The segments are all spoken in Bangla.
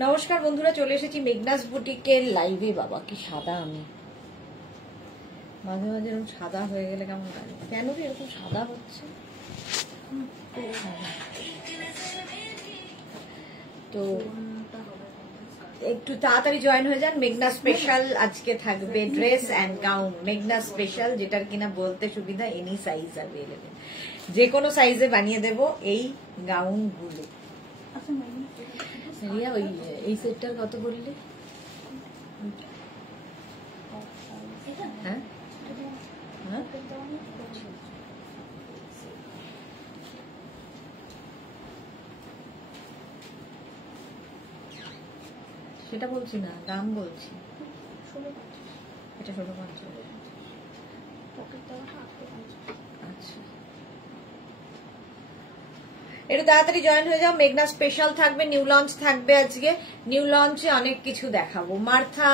নমস্কার বন্ধুরা, চলে এসেছি মেঘনাস বুটিকের লাইভে। বাবা কি সাদা আমি, মাঝে মাঝে এরকম সাদা হয়ে গেলে কেমন লাগে, কেন কি এরকম সাদা হচ্ছে। তো একটু তাড়াতাড়ি জয়েন হয়ে যান। মেঘনা স্পেশাল আজকে থাকবে ড্রেস অ্যান্ড গাউন। মেঘনা স্পেশাল, যেটার কিনা বলতে সুবিধা, এনি সাইজ অ্যাভেলেবেল, যে কোনো সাইজে বানিয়ে দেব এই গাউন গুলো। রিয়া, ওই এই সেটটার কত বললি? হ্যাঁ হ্যাঁ, সেটা বলছি না, দাম বলছি। এটা 1650। আচ্ছা, একটু তাড়াতাড়ি জয়েন হয়ে যাও। মেঘনা স্পেশাল থাকবে, নিউ লঞ্চ থাকবে আজকে। নিউ লঞ্চে অনেক কিছু দেখাবো। Martha,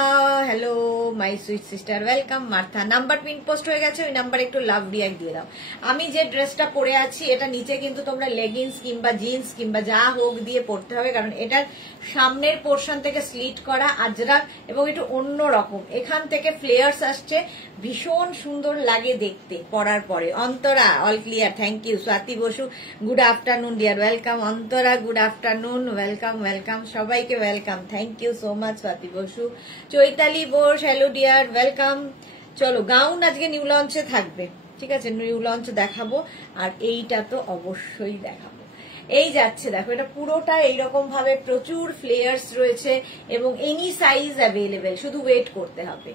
hello my sweet sister, welcome Martha. Number pin post হয়ে গেছে, ওই নাম্বারে একটু লাভ রিয়াক্ট দিয়ে দাও। আমি যে ড্রেসটা পরে আছি, এটা নিচে কিন্তু তোমরা লেগিংস কিংবা জিন্স কিংবা যা হোক দিয়ে পরতে হবে, কারণ এটার সামনের পোর্শন থেকে স্লিট করা আজরাক এবং একটু অন্য রকম। এখান থেকে ফ্লেয়ার্স আসছে, ভীষণ সুন্দর লাগে দেখতে পরার পরে। Antara, all clear, thank you. Swati Basu, good afternoon dear, welcome. Antara, good afternoon, welcome welcome, সবাইকে welcome, thank you so much Swati Basu. Chaitali Bose, hello dear, welcome. চলো, গাউন আজকে নিউ লঞ্চে থাকবে, ঠিক আছে, নিউ লঞ্চ দেখাবো। আর এইটা তো অবশ্যই দেখাবো। এই যাচ্ছে, দেখো, এটা পুরোটা এইরকম ভাবে প্রচুর ফ্লেয়ার্স রয়েছে এবং এনি সাইজ অ্যাভেলেবেল, শুধু ওয়েট করতে হবে।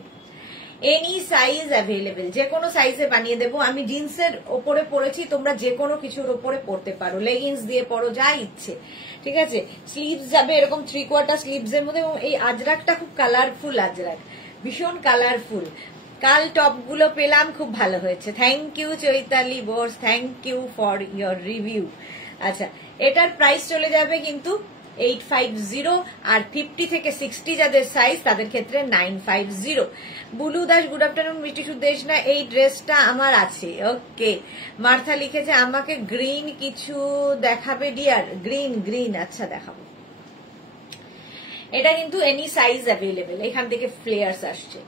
এনি সাইজ অ্যাভেলেবেল, যে কোনো সাইজে বানিয়ে দেবো। আমি জিন্সের ওপরে পরেছি, তোমরা যে কোনো কিছুর ওপরে পরতে পারো, লেগিংস দিয়ে পরো, যা ইচ্ছে, ঠিক আছে। স্লিভস যাবে এরকম 3/4 স্লিভস এর মধ্যে, এবং এই আজরাকটা খুব কালারফুল আজরাক, ভীষণ কালারফুল। কাল টপ গুলো পেলাম, খুব ভালো হয়েছে, thank you Chaitali Bose, thank you for your review. আচ্ছা, এটার প্রাইস চলে যাবে কিন্তু 850, আর 50 থেকে 60 যাদের সাইজ তাদের ক্ষেত্রে 950। Bulu Das, good afternoon. মিষ্টি সুদেশ না, এই ড্রেসটা আমার আছে। ওকে, মার্থা লিখেছে আমাকে গ্রিন কিছু দেখাবে ডিয়ার। গ্রিন গ্রিন, আচ্ছা দেখাবো। এটা কিন্তু এনি সাইজ অ্যাভেলেবেল, এখান থেকে ফ্লেয়ার্স আসছে।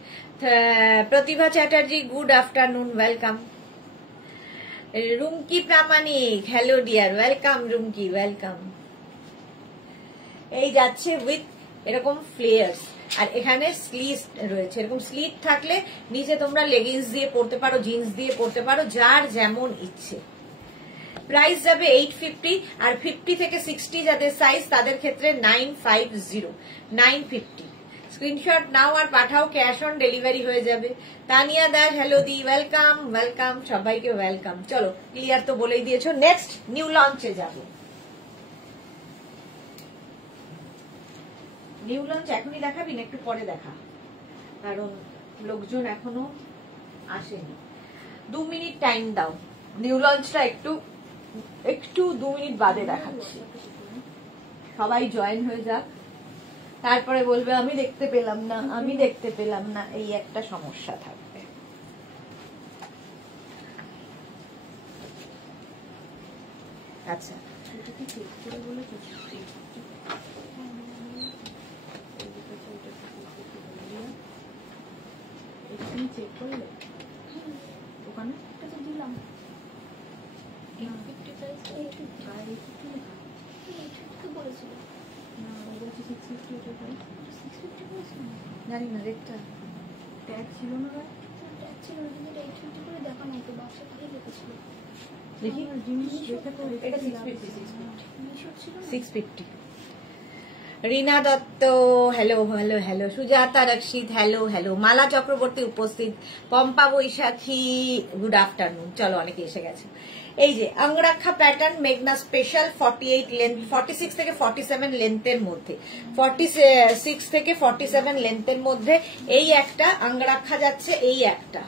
Pratibha Chatterjee, good afternoon, welcome. Rumki Pramanik, hello dear, welcome Rumki, welcome. এই যাচ্ছে উইথ এরকম ফ্লেয়ার্স, আর এখানে স্লিট রয়েছে। এরকম স্লিট থাকলে নিচে তোমরা লেগিংস দিয়ে পরতে পারো, জিন্স দিয়ে পরতে পারো, যার যেমন ইচ্ছে। প্রাইস যাবে 850, আর 50 থেকে 60 যাদের সাইজ তাদের ক্ষেত্রে 950, 950। স্ক্রিনশট নাও আর পাঠাও, ক্যাশ অন ডেলিভারি হয়ে যাবে। তানিয়া দাস, হ্যালো দি, ওয়েলকাম ওয়েলকাম, সবাইকে ওয়েলকাম। চলো, ক্লিয়ার তো বলেই দিয়েছো। নেক্সট নিউ লঞ্চে যাবো। নিউ লঞ্চ এখনই দেখাবি না, একটু পরে দেখা, কারণ লোকজন এখনো আসেনি। 2 মিনিট টাইম দাও, নিউ লঞ্চটা একটু 2 মিনিট বাদে দেখাচ্ছি। সবাই জয়েন হয়ে যাক, তারপরে বলবে আমি দেখতে পেলাম না, আমি দেখতে পেলাম না, এই একটা সমস্যা থাকবে। আচ্ছা, চেক করলে ওখানে দিলাম 850 জানি না, রেটটা ট্যাগ ছিল না, ট্যাগ ছিল না, 850 করে দেখা নাই তো, বাক্সে তাই লেখা দেখি জিনিস লেখা তো, এটা 650। Rina Dutta, hello hello hello. Sujata Rakshit, hello hello. Mala Chakraborty উপস্থিত। Pampa Baishakhi, good afternoon. চলো, অনেকে এসে গেছে। এই যে অঙ্গরাক্ষা প্যাটার্ন, মেঘনা স্পেশাল, 48 লেন্থ, 46 থেকে 47 লেন্থের মধ্যে, 46 থেকে 47 লেন্থের মধ্যে এই একটা অঙ্গরাক্ষা যাচ্ছে। এই একটা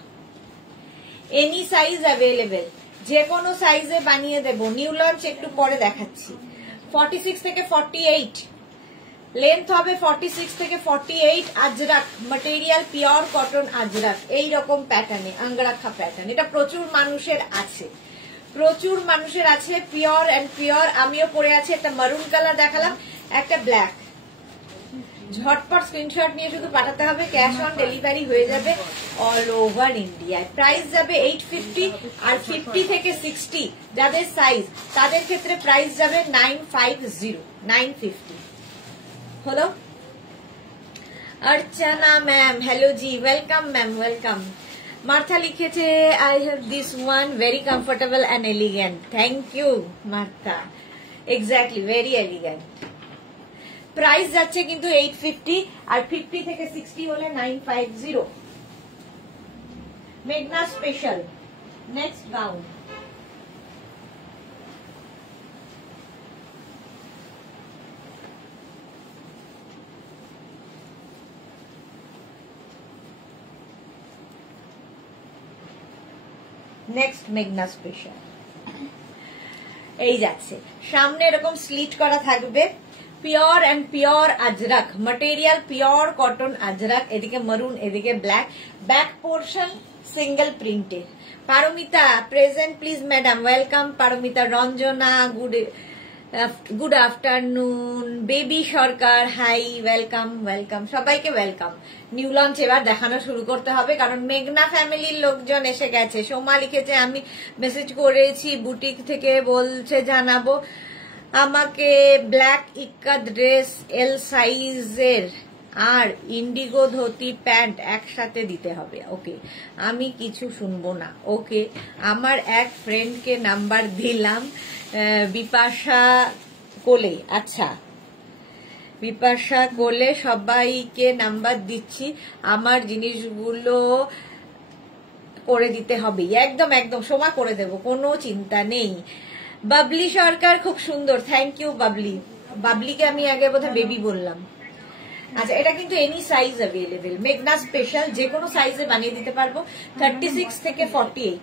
এনি সাইজ অ্যাভেলেবেল, যে কোনো সাইজে বানিয়ে দেবো। নিউ লঞ্চ একটু পরে দেখাচ্ছি। 46 থেকে 48 লেন্থ হবে, 46 থেকে 48। Ajrak material, pure cotton Ajrak, এইরকম প্যাটার্নে অঙ্গরাক্ষা প্যাটার্ন। এটা প্রচুর মানুষের আছে, প্রচুর মানুষের আছে, পিওর অ্যান্ড পিওর। আমিও পরে আছি, একটা মারুন কালার দেখালাম, একটা ব্ল্যাক, ঝটপট স্ক্রিনশট নিয়ে শুধু পাঠাতে হবে, ক্যাশ অন ডেলিভারি হয়ে যাবে অল ওভার ইন্ডিয়ায়। প্রাইস যাবে 850, আর 50 থেকে 60 যাদের সাইজ তাদের ক্ষেত্রে প্রাইস যাবে 950। হলো? Archana ma'am, hello ji, welcome ma'am, welcome. Martha लिखेছে I have this one very comfortable and elegant. Thank you Martha, exactly very elegant. Price যাচ্ছে কিন্তু 850, আর 50 থেকে 60 হলে 950। মেঘনা স্পেশাল। নেক্সট গাউন, নেক্সট মেঘনা স্পেশাল। এই যাচ্ছে, সামনে এরকম স্লিট করা থাকবে, pure and pure Ajrakh material, pure cotton Ajrakh, এদিকে মারুন এদিকে black, back portion single printed. Paromita present please madam, welcome Paromita. Ranjana good afternoon. Baby Sarkar hi, welcome welcome, সবাইকে ওয়েলকাম। নিউ লঞ্চ এবার দেখানো শুরু করতে হবে, কারণ মেঘনা ফ্যামিলির লোকজন এসে গেছে। সোমা লিখেছে আমি মেসেজ করেছি বুটিক থেকে, বলছে জানাবো আমাকে ব্ল্যাক ইক্কা ড্রেস এল সাইজের আর ইন্ডিগো ধুতি প্যান্ট একসাথে দিতে হবে। ওকে, আমি কিছু শুনবো না। ওকে, আমার এক ফ্রেন্ডকে নাম্বার দিলাম, বিপাশা কোলে। আচ্ছা, বিপাশা কোলে, সবাইকে নাম্বার দিচ্ছি, আমার জিনিসগুলো করে দিতে হবে। একদম একদম সোমা করে দেব, কোনো চিন্তা নেই। বাবলি সরকার খুব সুন্দর, থ্যাংক ইউ বাবলি। বাবলিকে আমি আগে বোধহয় বেবি বললাম। আচ্ছা, এটা কিন্তু এনি সাইজ অ্যাভেলেবেল, মেঘনা স্পেশাল, যে কোনো সাইজে বানিয়ে দিতে পারবো। 36 থেকে 48,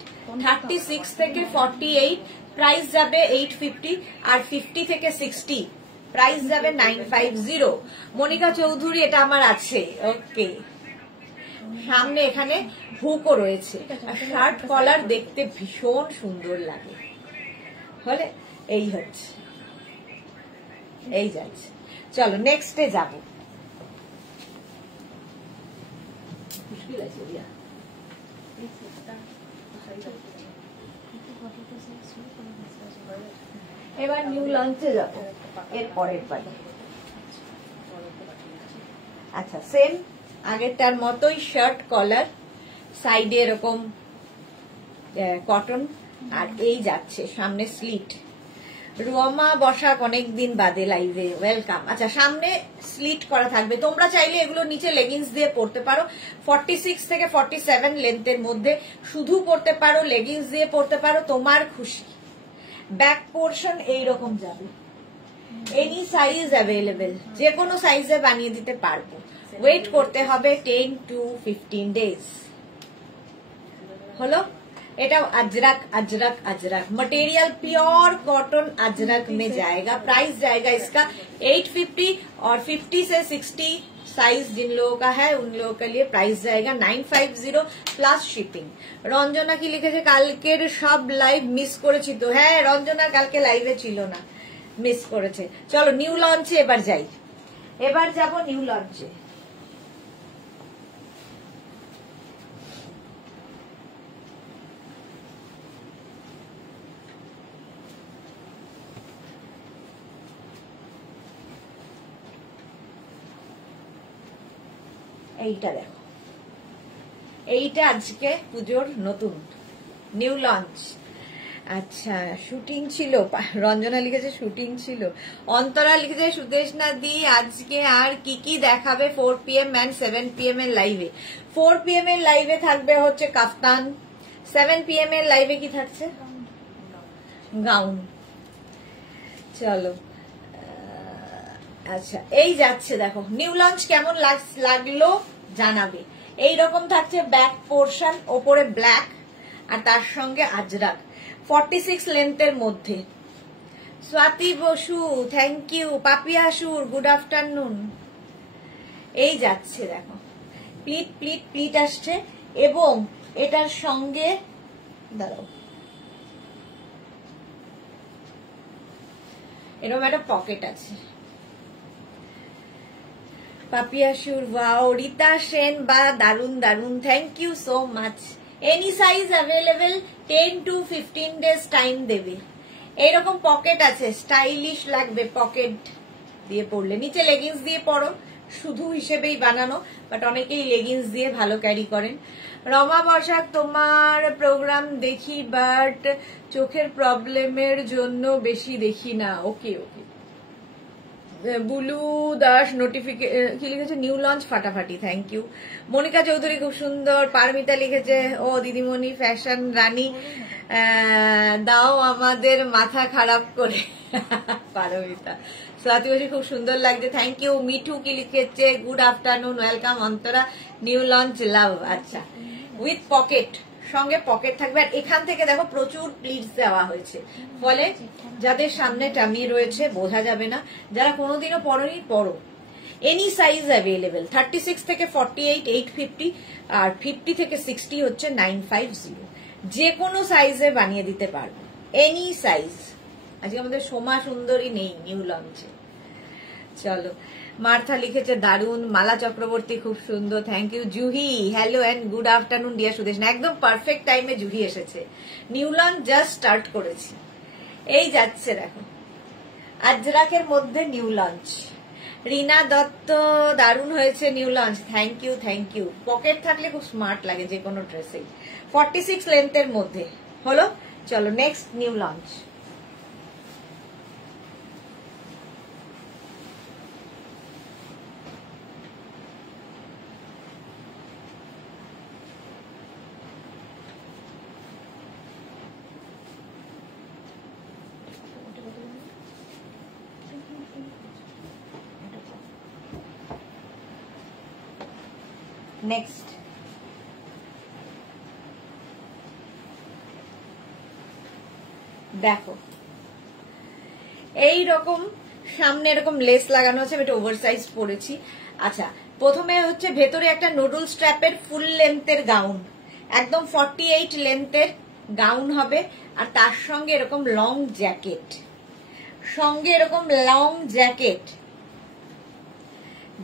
36 থেকে 48 প্রাইস যাবে 850, আর 50 থেকে 60 প্রাইস যাবে 950। মনিকা চৌধুরী, এটা আমার আছে। ওকে, সামনে এখানে হুকও রয়েছে, আর শার্ট কলার দেখতে ভীষণ সুন্দর লাগে। হলে এই হচ্ছে, এই যাচ্ছে। চলো নেক্সটে যাবো। এবার নিউ লঞ্চে যাবো এর পরের বারে। আচ্ছা, সেম আগেরটার মতোই শার্ট কলার, সাইডে এরকম কটন, আর এই যাচ্ছে সামনে স্লিট। রুয়ামা বসাক অনেকদিন বাদে লাইভে, ওয়েলকাম। আচ্ছা, সামনে স্লিট করা থাকবে, তোমরা চাইলে এগুলো নিচে লেগিংস দিয়ে পরতে পারো। 46 থেকে 47 লেন্থের মধ্যে শুধু পরতে পারো, লেগিংস দিয়ে পরতে পারো, তোমার খুশি। ব্যাক পোর্শন এইরকম যাবে, এনি সাইজ অ্যাভেলেবেল, যে কোনো সাইজে বানিয়ে দিতে পারবো। ওয়েট করতে হবে 10 to 15 ডেজ। হলো? এটাও Ajrak Ajrak Ajrak material pure cotton Ajrak में जाएगा। प्राइस जाएगा इसका 850, और 50 से 60 साइज जिन लोगों का है उन लोगों के लिए प्राइस जाएगा 950 प्लस शिपिंग। रंजना की लिखे কালকের সব লাইভ মিস করেছি তো। হ্যাঁ রঞ্জনা কালকে লাইভে ছিল না, মিস করেছে। চলো নিউ লঞ্চে এবার যাই, এবার যাব নিউ লঞ্চে। এইটা দেখো, এইটা আজকে পুজোর নতুন নিউ লঞ্চ। আচ্ছা, শুটিং ছিল, রঞ্জনা লিখেছে শুটিং ছিল, অন্তরা লিখেছে সুদেশনা দি আজকে আর কি কি দেখাবে 4 PM and 7 PM এর লাইভে। 4 PM এর লাইভে থাকবে হচ্ছে কাফতান, 7 PM এর লাইভে কি থাকছে? গাউন। চলো, আচ্ছা এই যাচ্ছে, দেখো নিউ লঞ্চ কেমন লাগলো জানাবে। এইরকম থাকছে ব্যাক পোর্শন, ওপরে ব্ল্যাক আর তার সঙ্গে আজরাক, 46 লেন্থের মধ্যে। Swati Basu thank you. Papiya Sur good afternoon. এই যাচ্ছে দেখো, প্লিট প্লিট প্লিট আসছে, এবং এটার সঙ্গে দাঁড়াও এরকম একটা পকেট আছে। পাপিয়া সুর, ওয়াও। রীতা সেন, বা দারুন দারুন, thank you so much. Any size available, 10 to 15 days time দেবে। এইরকম পকেট আছে, স্টাইলিশ লাগবে পকেট দিয়ে পরলে। নিচে লেগিংস দিয়ে পরো, শুধু হিসেবেই বানানো, বাট অনেকেই লেগিংস দিয়ে ভালো ক্যারি করেন। রমা বসাক, তোমার প্রোগ্রাম দেখি বাট চোখের প্রবলেমের জন্য বেশি দেখি না। ওকে ওকে। বুলু দাস কি লিখেছে, নিউ লঞ্চ ফাটাফাটি, থ্যাংক ইউ। মনিকা চৌধুরী খুব সুন্দর। পারমিতা লিখেছে, ও দিদিমণি ফ্যাশন রানী, দাও আমাদের মাথা খারাপ করে। পারমিতা। স্বাতি বসে খুব সুন্দর লাগছে, থ্যাংক ইউ। মিঠু কি লিখেছে, good afternoon, welcome Antara, new launch love. আচ্ছা, উইথ পকেট, সঙ্গে পকেট থাকবে। আর এখান থেকে দেখো প্রচুর প্লিটস দেওয়া হয়েছে, ফলে যাদের সামনে টামি রয়েছে বোঝা যাবে না। যারা কোনোদিনও পরোনি পরো। এনি সাইজ অ্যাভেলেবেল, 36 থেকে 48 850, আর 50 থেকে 60 হচ্ছে 950। যে কোনো সাইজে বানিয়ে দিতে পারবো, এনি সাইজ। আজকে আমাদের সোমা সুন্দরী নেই নিউ লঞ্চে। চলো, মার্থা লিখেছে দারুন। মালা চক্রবর্তী খুব সুন্দর, thank you. Juhi, hello and good afternoon dear Sudesh. একদম পারফেক্ট টাইমে জুহি এসেছে। নিউ লঞ্চ জাস্ট স্টার্ট করেছি, এই যাচ্ছে দেখো। আজরাকের মধ্যে নিউ লঞ্চ। রিনা দত্ত, দারুণ হয়েছে new launch, thank you thank you. Pocket থাকলে খুব স্মার্ট লাগে যে কোনো ড্রেসেই। 46 লেন্থের মধ্যে হলো। চলো নেক্সট নিউ লঞ্চ। নেক্সট দেখো, এই রকম সামনে এরকম লেস লাগানো আছে, আমি এটা ওভার সাইজ পরেছি। আচ্ছা, প্রথমে হচ্ছে ভেতরে একটা নুডল স্ট্র্যাপের ফুল লেন্থের গাউন, একদম 48 লেন্থের গাউন হবে। আর তার সঙ্গে এরকম লং জ্যাকেট, সঙ্গে এরকম লং জ্যাকেট,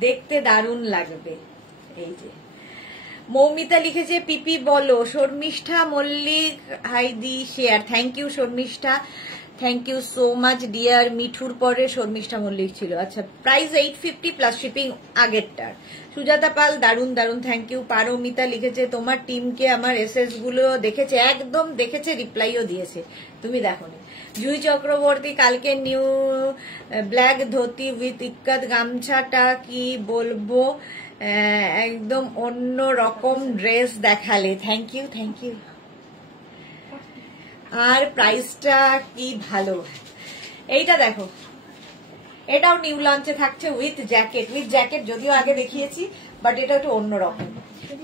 দেখতে দারুণ লাগবে। এই যে মৌমিতা লিখেছে, পিপি বলো। শর্মিষ্ঠা মল্লিক, হাইদি share, thank you Sharmistha, thank you so much dear. মিঠুর পরে শর্মিষ্ঠা মল্লিক ছিল। আচ্ছা, প্রাইস 850 প্লাস শিপিং আগেরটার। সুজাতা পাল, দারুন দারুন, থ্যাংক ইউ। পারমিতা লিখেছে, তোমার টিমকে আমার এসএস গুলো দেখেছে, একদম দেখেছে, রিপ্লাইও দিয়েছে, তুমি দেখোনি। জুই চক্রবর্তী, কালকে নিউ ব্ল্যাক ধুতি উইথ ইক্কাত গামছাটা কি বলবো, একদম অন্য রকম ড্রেস দেখালে, থ্যাংক ইউ থ্যাংক ইউ। আর প্রাইসটা কি ভালো। এইটা দেখো, এটাও নিউ লঞ্চে থাকছে উইথ জ্যাকেট। উইথ জ্যাকেট যদিও আগে দেখিয়েছি, বাট এটা একটু অন্যরকম।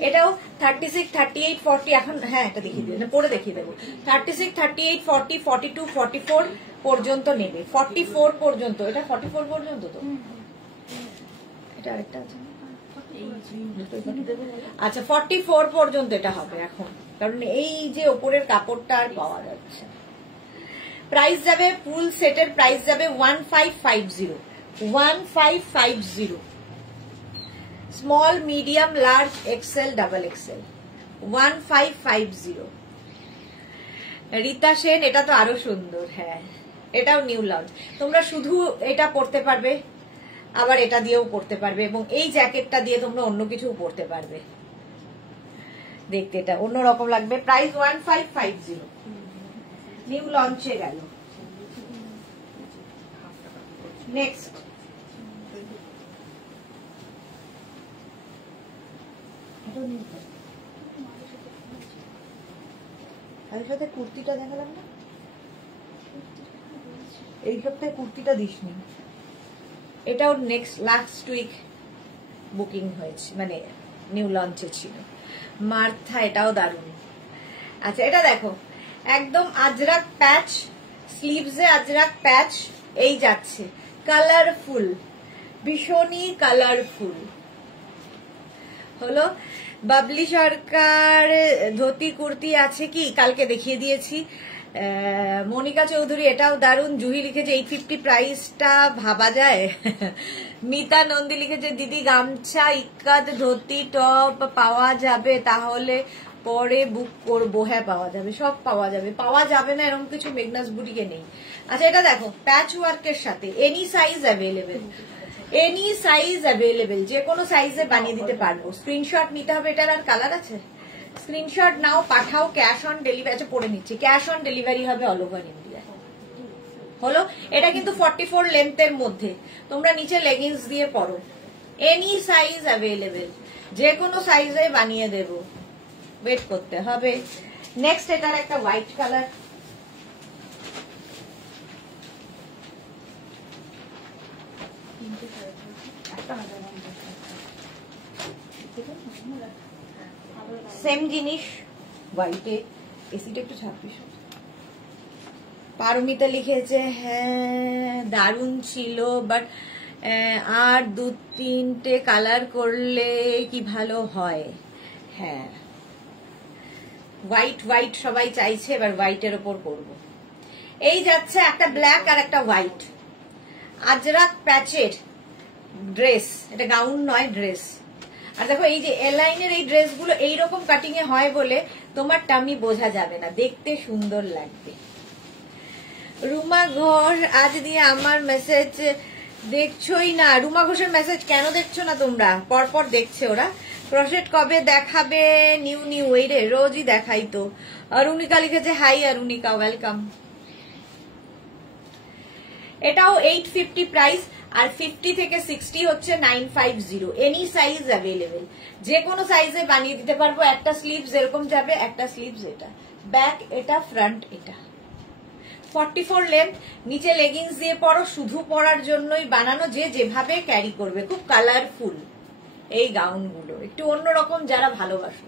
এটাও 36, 38, 40, এখন হ্যাঁ এটা দেখিয়ে দেবো, পরে দেখিয়ে দেবো। 36, 38, 40, 42, 44 পর্যন্ত নেবে, 44 পর্যন্ত। এটা 44 পর্যন্ত তো, এটা আরেকটা আছে। আচ্ছা, 44 পর্যন্ত এটা হবে এখন, কারণ এই যে ওপরের কাপড়টা আর পাওয়া যাচ্ছে। প্রাইস যাবে, ফুল সেটের প্রাইস যাবে 1550, 1550। Small, medium, large, XL, double XL, 1550। Rita Sen, এটা তো আরো সুন্দর। হ্যাঁ, এটাও নিউ লঞ্চ। তোমরা শুধু এটা পরতে পারবে, আবার এটা দিয়েও পরতে পারবে, এবং এই জ্যাকেটটা দিয়ে তোমরা অন্য কিছু পরতে পারবে। দেখতে এটা অন্যরকম লাগবে। প্রাইস 1550, নিউ লঞ্চে গেল। নেক্সট এর সাথে কুর্তিটা দেখালাম না, এই সপ্তাহে কুর্তিটা দিসনি। এটাও নেক্সট লাস্ট উইক বুকিং হয়েছে, মানে নিউ লঞ্চে ছিল। মার্থা, এটাও দারুণ। আচ্ছা, এটা দেখো, একদম আজরাক প্যাচ, স্লিভসে আজরাক প্যাচ, এই যাচ্ছে, কালারফুল, ভীষণই কালারফুল হলো। বাবলি সরকার, ধুতি কুর্তি আছে কি, কালকে দেখিয়ে দিয়েছি। মনিকা চৌধুরী এটাও দারুণ। জুহি লিখেছে 850 প্রাইসটা ভাবা যায়। মিতা নন্দী লিখেছে দিদি গামছা ইক্কাত ধুতি টপ পাওয়া যাবে, তাহলে পরে বুক করবো। হ্যাঁ পাওয়া যাবে, সব পাওয়া যাবে। পাওয়া যাবে না এরকম কিছু মেঘনাস বুটিকে নেই। আচ্ছা এটা দেখো প্যাচ ওয়ার্কের সাথে any size available, any size available, যে কোনো সাইজে বানিয়ে দিতে পারবো। স্ক্রিনশট নিতে হবে। এটার আর কালার আছে? স্ক্রিনশট নাও, পাঠাও, ক্যাশ অন ডেলিভারি। আচ্ছা পড়ে নিচ্ছি, ক্যাশ অন ডেলিভারি হবে অল ওভার ইন্ডিয়া। হলো, এটা কিন্তু 44 লেন্থের মধ্যে। তোমরা নিচে লেগিংস দিয়ে পরো। এনি সাইজ অ্যাভেলেবেল, যে কোনো সাইজে বানিয়ে দেব। ওয়েট করতে হবে। নেক্সট এটার একটা হোয়াইট কালার, সেম জিনিস হোয়াইটে। এসিটা একটু ছাপিস। পারমিতা লিখেছে হ্যাঁ দারুণ ছিল, বাট আর 2-3টে কালার করলে কি ভালো হয়। হ্যাঁ হোয়াইট হোয়াইট সবাই চাইছে, এবার হোয়াইটের ওপর করবো। এই যাচ্ছে একটা ব্ল্যাক আর একটা হোয়াইট আজরাক প্যাচের ড্রেস। এটা গাউন নয়, ড্রেস। আর দেখো এই যে এলাইনের এই ড্রেসগুলো এইরকম কাটিং এ হয় বলে তোমার টামি বোঝা যাবে না, দেখতে সুন্দর লাগবে। রুমা ঘোষ আজ দিয়ে আমার মেসেজ দেখছোই না। রুমা ঘোষের মেসেজ কেন দেখছো না তোমরা? পরপর দেখছে ওরা। ক্রোশেট কবে দেখাবে? নিউ নিউ এই রে, রোজই দেখাই তো। অরুণিকা লিখেছে হাই অরুণিকা, ওয়েলকাম। এটাও 850 প্রাইস, আর 50 থেকে 60 হচ্ছে 950। এনি সাইজ অ্যাভেলেবেল, যে কোনো সাইজে বানিয়ে দিতে পারবো। একটা স্লিভস এরকম যাবে, একটা স্লিভস এটা, ব্যাক এটা, ফ্রন্ট এটা। 44 লেন্থ, নিচে লেগিংস দিয়ে পরো। শুধু পরার জন্যই বানানো, যে যেভাবে ক্যারি করবে। খুব কালারফুল এই গাউনগুলো, একটু অন্যরকম যারা ভালোবাসো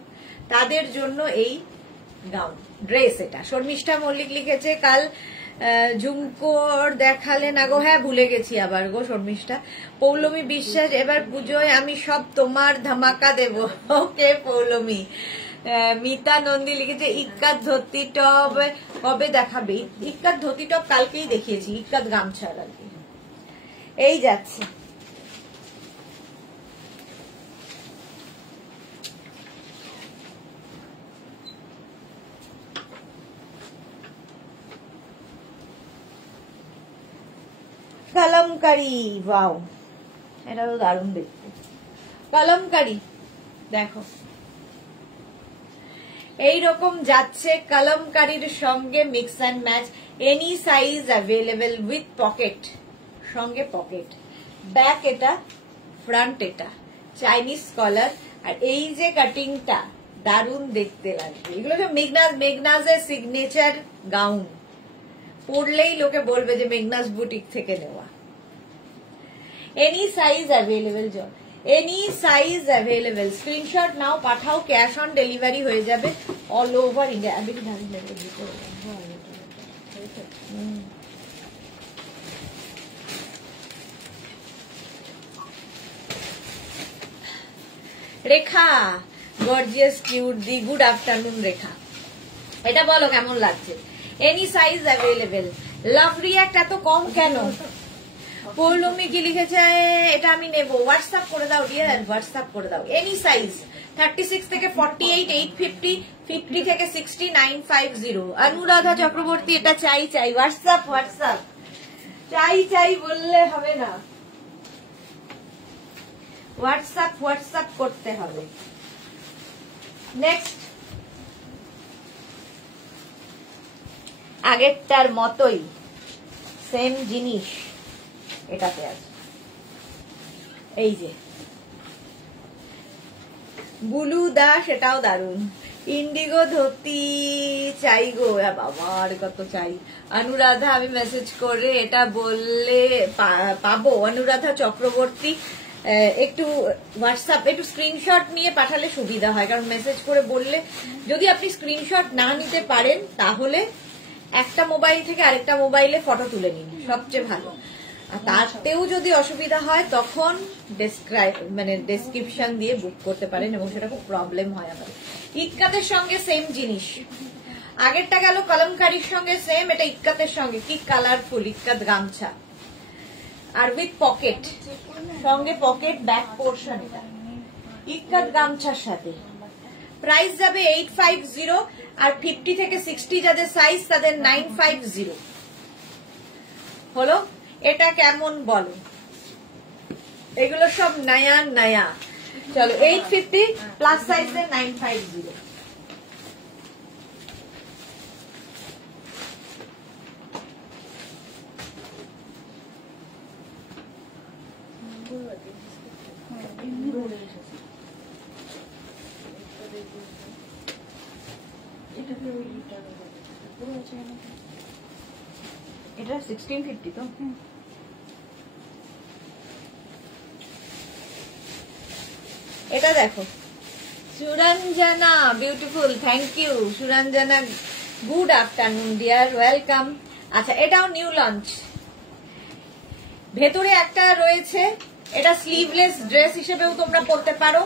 তাদের জন্য এই গাউন ড্রেস। এটা শর্মিষ্ঠা মল্লিক লিখেছে কাল ঝুমকোর দেখালে না গো। হ্যাঁ ভুলে গেছি আবার গো শর্মিষ্ঠা। পৌলমী বিশ্বাস এবার পুজোয় আমি সব তোমার ধামাকা দেব। ওকে পৌলমী। মিতা নন্দী লিখেছে ইক্কাত ধুতি টপ কবে দেখাবে? ইক্কাত ধুতি টপ কালকেই দেখিয়েছি, ইক্কাত গামছা কালকে। এই যাচ্ছে কলমকারি। ওয়াও এটা তো দারুণ দেখতে। কলমকারি দেখো এইরকম যাচ্ছে, কলমকারির সঙ্গে mix and match. Any size available with pocket, সঙ্গে পকেট। ব্যাক এটা, ফ্রন্ট এটা, চাইনিজ কলার। আর এই যে কাটিংটা দারুণ দেখতে লাগবে। এগুলো যে মেঘনাজের সিগনেচার গাউন, পরলেই লোকে বলবে যে মেঘনাস বুটিক থেকে নেওয়া। Any size available, any size available. Screenshot নাও, পাঠাও, ক্যাশ অন ডেলিভারি হয়ে যাবে অল ওভার ইন্ডিয়া। রেখা গর্জিয়াস কিউট দি, গুড আফটারনুন রেখা। এটা বলো কেমন লাগছে? Any size available. Love react এত কম কেন? পৌলমী কি লিখেছে? এটা আমি নেব, হোয়াটসঅ্যাপ করে দাও ডিয়ার, হোয়াটসঅ্যাপ করে দাও। এনি সাইজ 36 থেকে 48 850, 50 থেকে 60 950। অনুরাধা চক্রবর্তী এটা চাই চাই, হোয়াটসঅ্যাপ হোয়াটসঅ্যাপ, চাই চাই বললে হবে না, হোয়াটসঅ্যাপ হোয়াটসঅ্যাপ করতে হবে। নেক্সট আগেরটার মতোই সেম জিনিস এটাতে আছে। এই যে বুলু দাস, এটাও দারুন। ইন্ডিগো ধুতি চাই গো, বাবার কত চাই। অনুরাধা আমি মেসেজ করে এটা বললে পাবো? অনুরাধা চক্রবর্তী একটু হোয়াটসঅ্যাপ একটু স্ক্রিনশট নিয়ে পাঠালে সুবিধা হয়, কারণ মেসেজ করে বললে যদি আপনি স্ক্রিনশট না নিতে পারেন তাহলে একটা মোবাইল থেকে আরেকটা মোবাইলে ফটো তুলে নিন, সবচেয়ে ভালো। আর তাতেও যদি অসুবিধা হয় তখন ডেসক্রিপশন দিয়ে বুক করতে পারেন, এবং সেটা খুব প্রবলেম হয় আমাদের। ইক্কাতের সঙ্গে সেম জিনিস। আগেরটা গেল কলমকারীর সঙ্গে সেম, এটা ইক্কাতের সঙ্গে, কি কালারফুল ইক্কাত গামছা আর উইথ পকেট, সঙ্গে পকেট ব্যাক পোর্শন, এটা ইক্কাত গামছার সাথে। প্রাইস যাবে 850 আর 50 থেকে 60 যাদের সাইজ তাদের 950 হলো। এটা কেমন বলো? এগুলো সব নয়া নয়া। চলো 850 প্লাস সাইজে 950। এটা 1650 তো। এটা দেখো Suranjana, beautiful, thank you Suranjana, good afternoon dear, welcome. আচ্ছা এটাও নিউ লঞ্চ, ভেতরে একটা রয়েছে, এটা স্লিভলেস ড্রেস হিসেবেও তোমরা পরতে পারো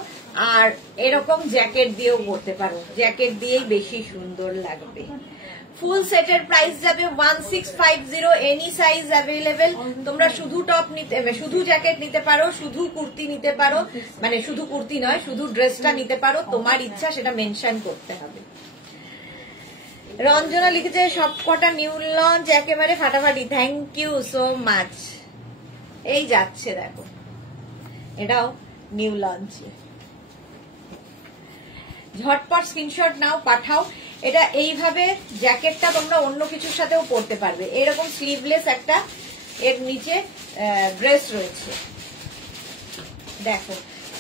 আর এরকম জ্যাকেট দিয়েও পরতে পারো, জ্যাকেট দিয়েই বেশি সুন্দর লাগবে। ফুল সেটের প্রাইস যাবে 1650, এনি সাইজ অ্যাভেলেবেল। তোমরা শুধু টপ নিতে, শুধু জ্যাকেট নিতে পারো, শুধু কুর্তি নিতে পারো, মানে শুধু কুর্তি নয় শুধু ড্রেসটা নিতে পারো, তোমার ইচ্ছা, সেটা মেনশন করতে হবে। রঞ্জনা লিখেছে সবকটা নিউ লঞ্চ একেবারে ফাটাফাটি, থ্যাংক ইউ সো মাচ। এই যাচ্ছে দেখো, এটাও নিউ লঞ্চ, ঝটপট স্ক্রিনশট নাও, পাঠাও। এটা এইভাবে জ্যাকেটটা তোমরা অন্য কিছুর সাথেও পরতে পারবে, এরকম স্লিভলেস একটা, এর নিচে ড্রেস রয়েছে। দেখো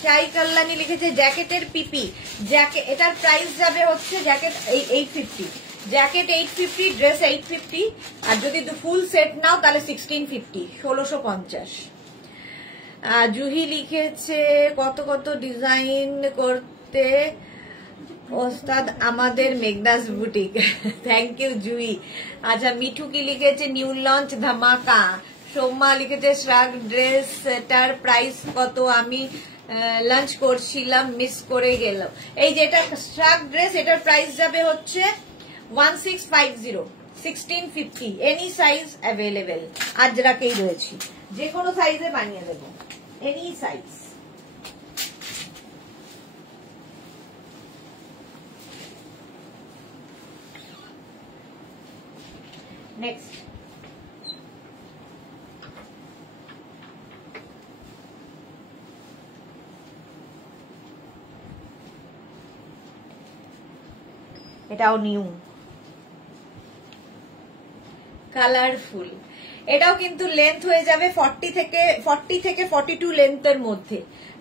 চাই কল্যাণী লিখেছে জ্যাকেটের পিপি, জ্যাকেট, এটার প্রাইস যাবে হচ্ছে জ্যাকেট 850, জ্যাকেট 850, ড্রেস 850, আর যদি ফুল সেট নাও তাহলে 1650, 1650। জুহি লিখেছে কত কত ডিজাইন করতে ওস্তাদ আমাদের Meghnas boutique, thank you Juhi. আচ্ছা মিঠু কি লিখেছে নিউ লঞ্চ ধামাকা। সোমা লিখেছে শ্রাগ ড্রেস, এটার প্রাইস কত? আমি লাঞ্চ করছিলাম মিস করে গেল। এই যে এটা শ্রাগ ড্রেস, এটার প্রাইস যাবে হচ্ছে 1650, 1650, এনি সাইজ অ্যাভেলেবেল। আজরাকেই রয়েছি, যে কোনো সাইজে বানিয়ে দেবো, এনি সাইজ। নেক্সট এটাও নিউ, কালারফুল, এটাও কিন্তু লেন্থ হয়ে যাবে 40 থেকে 42 লেন্থের মধ্যে,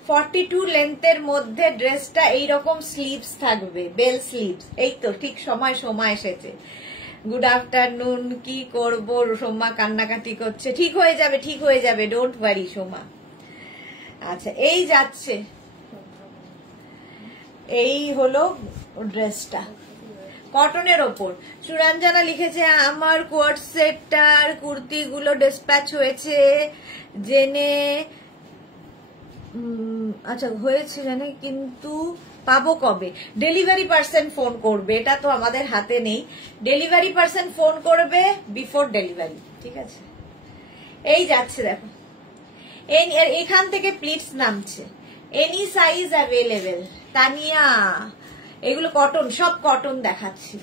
42 লেন্থের মধ্যে ড্রেসটা এইরকম স্লিভস থাকবে, বেল স্লিভস। এই তো ঠিক সময় এসেছে। গুড আফটারনুন, কি করব? সোমা কান্নাকাটি করছে, ঠিক হয়ে যাবে, ঠিক হয়ে যাবে, ডোন্ট ওয়ারি সোমা। আচ্ছা এই যাচ্ছে, এই হলো ড্রেসটা কটনের ওপর। সুরঞ্জনা লিখেছে আমার কোয়ার্ট সেটটার কুর্তিগুলো ডিসপ্যাচ হয়েছে জেনে, আচ্ছা হয়েছে জানে, কিন্তু পাবো কবে? ডেলিভারি পার্সন ফোন করবে, এটা তো আমাদের হাতে নেই। ডেলিভারি পার্সন ফোন করবে বিফোর ডেলিভারি, ঠিক আছে? এই যাচ্ছে দেখো, এখান থেকে প্লিটস নামছে, এনি সাইজ অ্যাভেলেবেল। তানিয়া, এগুলো কটন, সব কটন দেখাচ্ছি,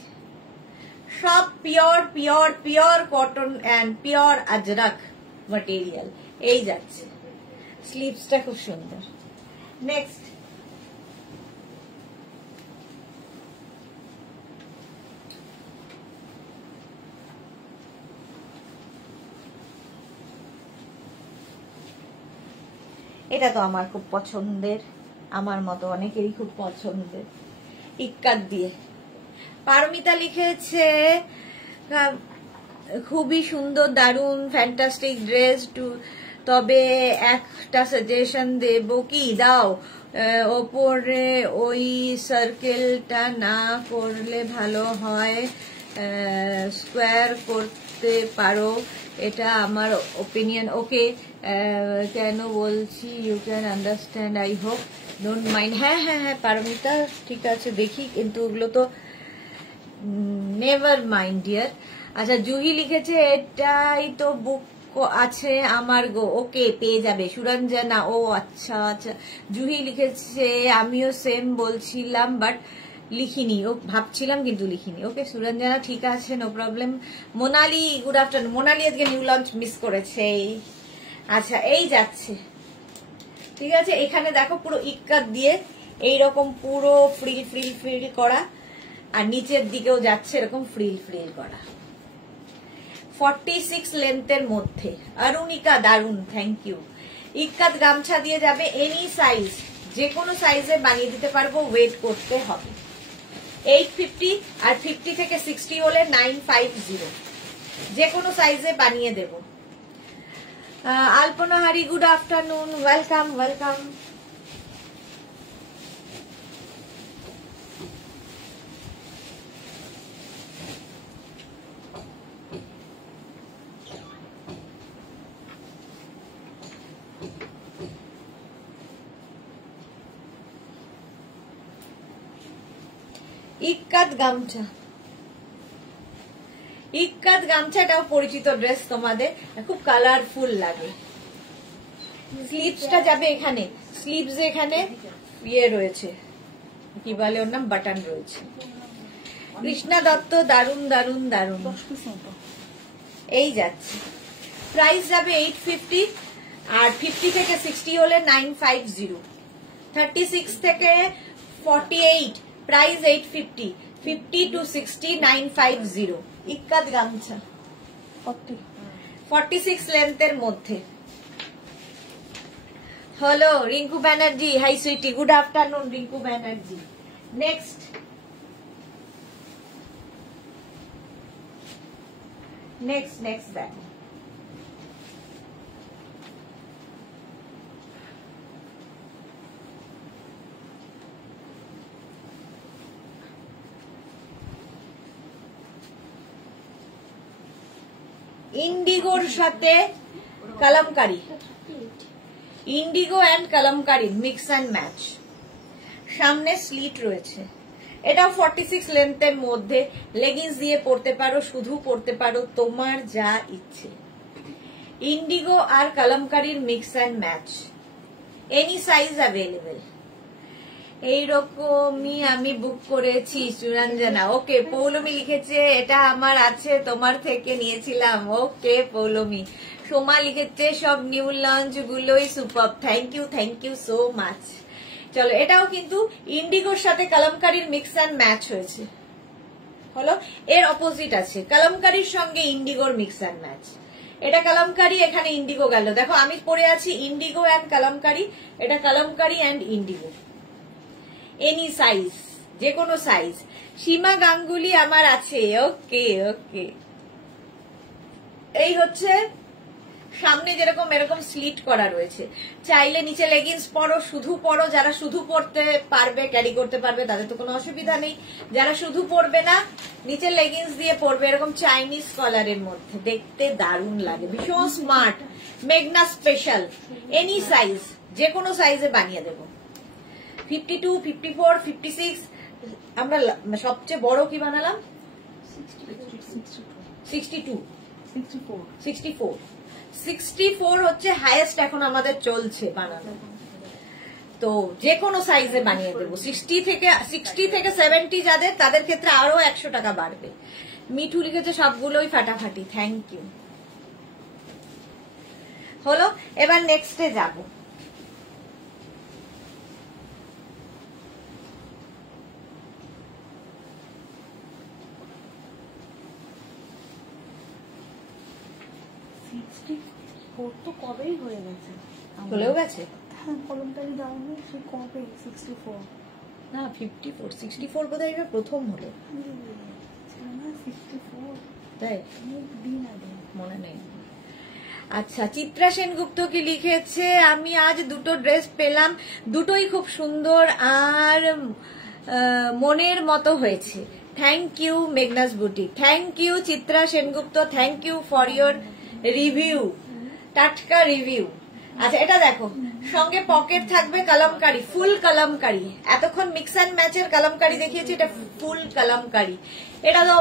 সব pure pure pure cotton and pure Ajrak material. এই যাচ্ছে, স্লিভসটা খুব সুন্দর। নেক্সট এটা তো আমার খুব পছন্দের, আমার মতো অনেকেরই খুব পছন্দের, ইক্কাত দিয়ে। পারমিতা লিখেছে খুবই সুন্দর, দারুন, ফ্যান্টাস্টিক ড্রেস, তবে একটা সাজেশন দেব কি? দাও। ওপরে ওই সার্কেলটা না করলে ভালো হয়, স্কোয়ার করতে পারো, এটা আমার ওপিনিয়ন। ওকে, কেন বলছি, you can understand, I hope don't mind. হ্যাঁ হ্যাঁ হ্যাঁ পারমিতা, ঠিক আছে, দেখি, কিন্তু ওগুলো তো নেভার মাইন্ড ডিয়ার। আচ্ছা জুহি লিখেছে এটাই তো বুক আছে আমার গো, ওকে পেয়ে যাবে সুরঞ্জনা। ও আচ্ছা আচ্ছা, জুহি লিখেছে আমিও সেম বলছিলাম বাট লিখিনি, ও ভাবছিলাম কিন্তু লিখিনি। ওকে সুরঞ্জনা ঠিক আছে, no problem. Monali good afternoon. Monali আজকে নিউ লঞ্চ মিস করেছে। আচ্ছা এই যাচ্ছে, ঠিক আছে। এখানে দেখো পুরো ইক্কাত দিয়ে এইরকম পুরো ফ্রিল ফ্রিল ফ্রিল করা, আর নিচের দিকেও যাচ্ছে এরকম ফ্রিল ফ্রিল করা। 46 লেন্থের মধ্যে। অরুণিকা দারুন, থ্যাংক ইউ। ইক্কাত গামছা দিয়ে যাবে, এনি সাইজ, যে কোনো সাইজে বানিয়ে দিতে পারবো, ওয়েট করতে হবে। 850 আর 50 থেকে 60 হলে 950, যে কোনো সাইজে বানিয়ে দেব। আলপনা হারি গুড আফটারনুন, ওয়েলকাম ওয়েলকাম। ইক্কাত গামছা, ইক্কাত গামছা, এটাও পরিচিত ড্রেস তোমাদের, খুব কালারফুল লাগে। স্লিভসটা যাবে এখানে, স্লিভস এখানে ইয়ে রয়েছে, কি বলে ওর নাম, বাটন রয়েছে। কৃষ্ণা দত্ত দারুন দারুন দারুন, এই যাচ্ছে। প্রাইস যাবে 850, আর 50 থেকে 60 হলে 950, 36 থেকে 48 প্রাইস 850, 50 to 60 950। ইক্কাত গামছা 46 লেন্থের মধ্যে। Hello Rinku Banerjee, hi sweetie, good afternoon Rinku Banerjee. Next next next দেখো, ইন্ডিগোর সাথে kalamkari, indigo and kalamkari mix and match. সামনে স্লিট রয়েছে, এটাও 46 লেন্থের মধ্যে। লেগিংস দিয়ে পরতে পারো, শুধু পরতে পারো, তোমার যা ইচ্ছে। ইন্ডিগো আর কালামকারির mix and match, any size available. এইরকমই আমি বুক করেছি সুরঞ্জনা। ওকে পৌলমী লিখেছে এটা আমার আছে, তোমার থেকে নিয়েছিলাম। ওকে পৌলমী। সোমা লিখেছে সব নিউ লঞ্চ গুলোই super, thank you so much. চলো এটাও কিন্তু ইন্ডিগোর সাথে কালামকারির মিক্স অ্যান্ড ম্যাচ হয়েছে, হলো। এর অপোজিট আছে কালামকারির সঙ্গে ইন্ডিগোর মিক্স অ্যান্ড ম্যাচ। এটা কালামকারি, এখানে ইন্ডিগো গেল। দেখো আমি পরে আছি ইন্ডিগো অ্যান্ড কালামকারি, এটা kalamkari and Indigo. Any size, যে কোনো সাইজ। সীমা গাঙ্গুলি আমার আছে। ওকে ওকে, এই হচ্ছে সামনে যেরকম এরকম স্লিট করা রয়েছে। চাইলে নিচে লেগিংস পরো, শুধু পরো। যারা শুধু পরতে পারবে, ক্যারি করতে পারবে, তাদের তো কোনো অসুবিধা নেই। যারা শুধু পরবে না, নিচে লেগিংস দিয়ে পরবে, এরকম চাইনিজ কলারের মধ্যে দেখতে দারুণ লাগে, ভীষণ স্মার্ট। মেঘনা স্পেশাল, এনি সাইজ, যে কোনো সাইজে বানিয়ে দেবো। 52, 54, 56। আমরা সবচেয়ে বড় কি বানালাম? 62, 64। 64 হচ্ছে হাইয়েস্ট এখন আমাদের চলছে বানানো। তো যে কোনো সাইজে বানিয়ে দেবো। 60 থেকে 70 যাদের, তাদের ক্ষেত্রে আরো 100 টাকা বাড়বে। মিঠু লিখেছে সবগুলোই ফাটাফাটি, থ্যাংক ইউ। হলো, এবার নেক্সটে যাবো। তো কবেই হয়ে গেছে, হলেও গেছে। হ্যাঁ কলমকারি দাওনি সে কবে, 64 না 54, 64 বোধহয় এটা প্রথম হলো, 64 তাই দিন আগে মনে নেই। আচ্ছা চিত্রা সেনগুপ্ত কি লিখেছে, আমি আজ দুটো ড্রেস পেলাম, দুটোই খুব সুন্দর আর মনের মতো হয়েছে। Thank you Meghnas boutique, thank you Chitra Sengupta, thank you for your review, টাটকা রিভিউ। আচ্ছা এটা দেখো, সঙ্গে পকেট থাকবে কালামকারি, ফুল কালামকারি। এতক্ষণ মিক্স অ্যান্ড ম্যাচের কালামকারি দেখিয়েছি, এটা ফুল কালামকারি। এটা তো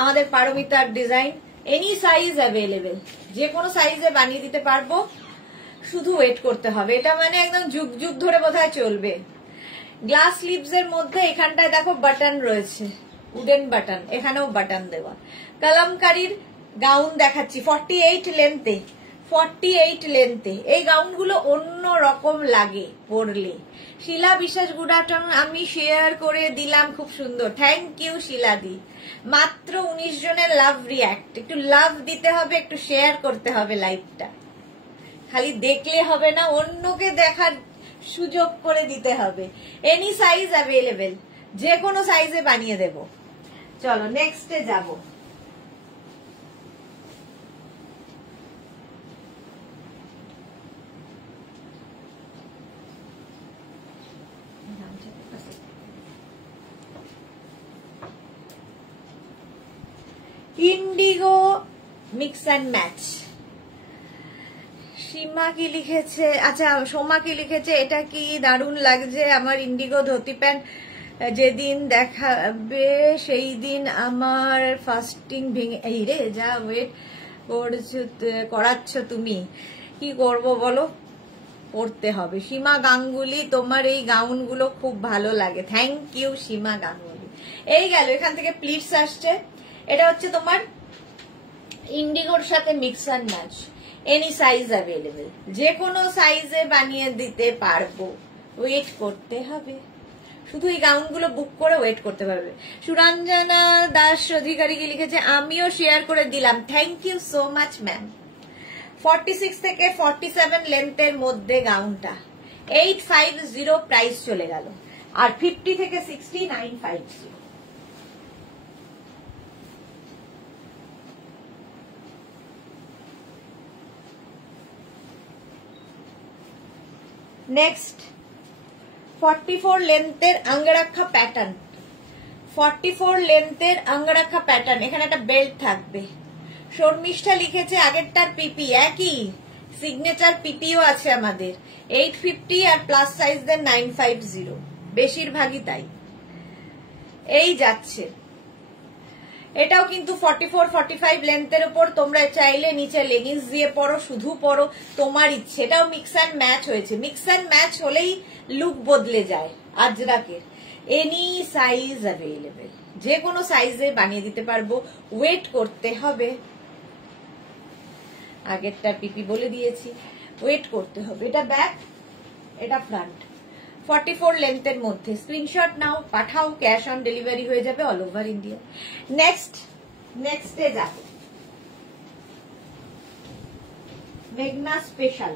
আমাদের পারমিতার ডিজাইন। এনি সাইজ অ্যাভেলেবেল, যে কোনো সাইজে বানিয়ে দিতে পারবো, শুধু ওয়েট করতে হবে। এটা মানে একদম যুগ যুগ ধরে বোধহয় চলবে। গ্লাস স্লিভস এর মধ্যে এখানটায় দেখো বাটন রয়েছে, উডেন বাটন, এখানেও বাটন দেওয়া। কালামকারির গাউন দেখাচ্ছি 48 লেন্থে, 48 লেন্থে। এই গাউনগুলো অন্য রকম লাগে পরলে। শিলা বিশ্বাস, গুড আফটারনুন। আমি শেয়ার করে দিলাম, খুব সুন্দর, থ্যাংক ইউ শিলাদি। মাত্র 19 জনের লাভ রিয়াক্ট। একটু লাভ দিতে হবে, একটু শেয়ার করতে হবে লাইভটা। খালি দেখলে হবে না, অন্যকে দেখার সুযোগ করে দিতে হবে। এনি সাইজ অ্যাভেলেবেল, যে কোনো সাইজে বানিয়ে দেব। চলো নেক্সটে যাব। Indigo mix and match. Seema কি লিখেছে, আচ্ছা সোমা কি লিখেছে, এটা কি দারুণ লাগছে আমার ইন্ডিগো ধুতি প্যান্ট। যেদিন দেখাবে সেই দিন আমার ফাস্টিং ভেঙে। এই রে, যা ওয়েট করাচ্ছ তুমি, কি করব বলো, পড়তে হবে। সীমা গাঙ্গুলি, তোমার এই গাউনগুলো খুব ভালো লাগে, থ্যাংক ইউ সীমা গাঙ্গুলি। এই গেল, এখান থেকে প্লিটস আসছে। এটা হচ্ছে তোমার ইন্ডিগোর সাথে mix and match. Any size available, যে কোনো সাইজে বানিয়ে দিতে পারবো, ওয়েট করতে হবে। শুধু এই গাউনগুলো বুক করে ওয়েট করতে পারবে। সুরঞ্জনা দাস অধিকারী কি লিখেছে, আমিও শেয়ার করে দিলাম, thank you so much ma'am. 46 থেকে 47 লেন্থের মধ্যে গাউনটা 850 প্রাইস চলে গেল, আর 50 থেকে 60 950। নেক্সট 44 লেন্থের আঙ্গরাক্ষা প্যাটার্ন, 44 লেন্থের আঙ্গরাক্ষা প্যাটার্ন। এখানে একটা বেল্ট থাকবে। শর্মিষ্ঠা লিখেছে আগেরটার পিপি একই, সিগনেচার পিপিও আছে আমাদের। 850 আর প্লাস সাইজদের 950, বেশিরভাগই তাই। এই যাচ্ছে, এটাও কিন্তু 44 45 লেন্থের উপর। তোমরা চাইলে নিচে লেগিংস দিয়ে পরো, শুধু পরো, তোমার ইচ্ছে। এটাও মিক্স অ্যান্ড ম্যাচ হয়েছে। মিক্স অ্যান্ড ম্যাচ হলেই লুক বদলে যায় আজরাকের। এনি সাইজ অ্যাভেলেবেল, যে কোনো সাইজে বানিয়ে দিতে পারবো, ওয়েট করতে হবে। আগেরটা পিপি বলে দিয়েছি, ওয়েট করতে হবে। এটা ব্যাক, এটা ফ্রন্ট। 44 লেন্থের মধ্যে স্ক্রিনশট নাও, পাঠাও, ক্যাশ অন ডেলিভারি হয়ে যাবে অল ওভার ইন্ডিয়া। নেক্সটে যাব, মেঘনা স্পেশাল।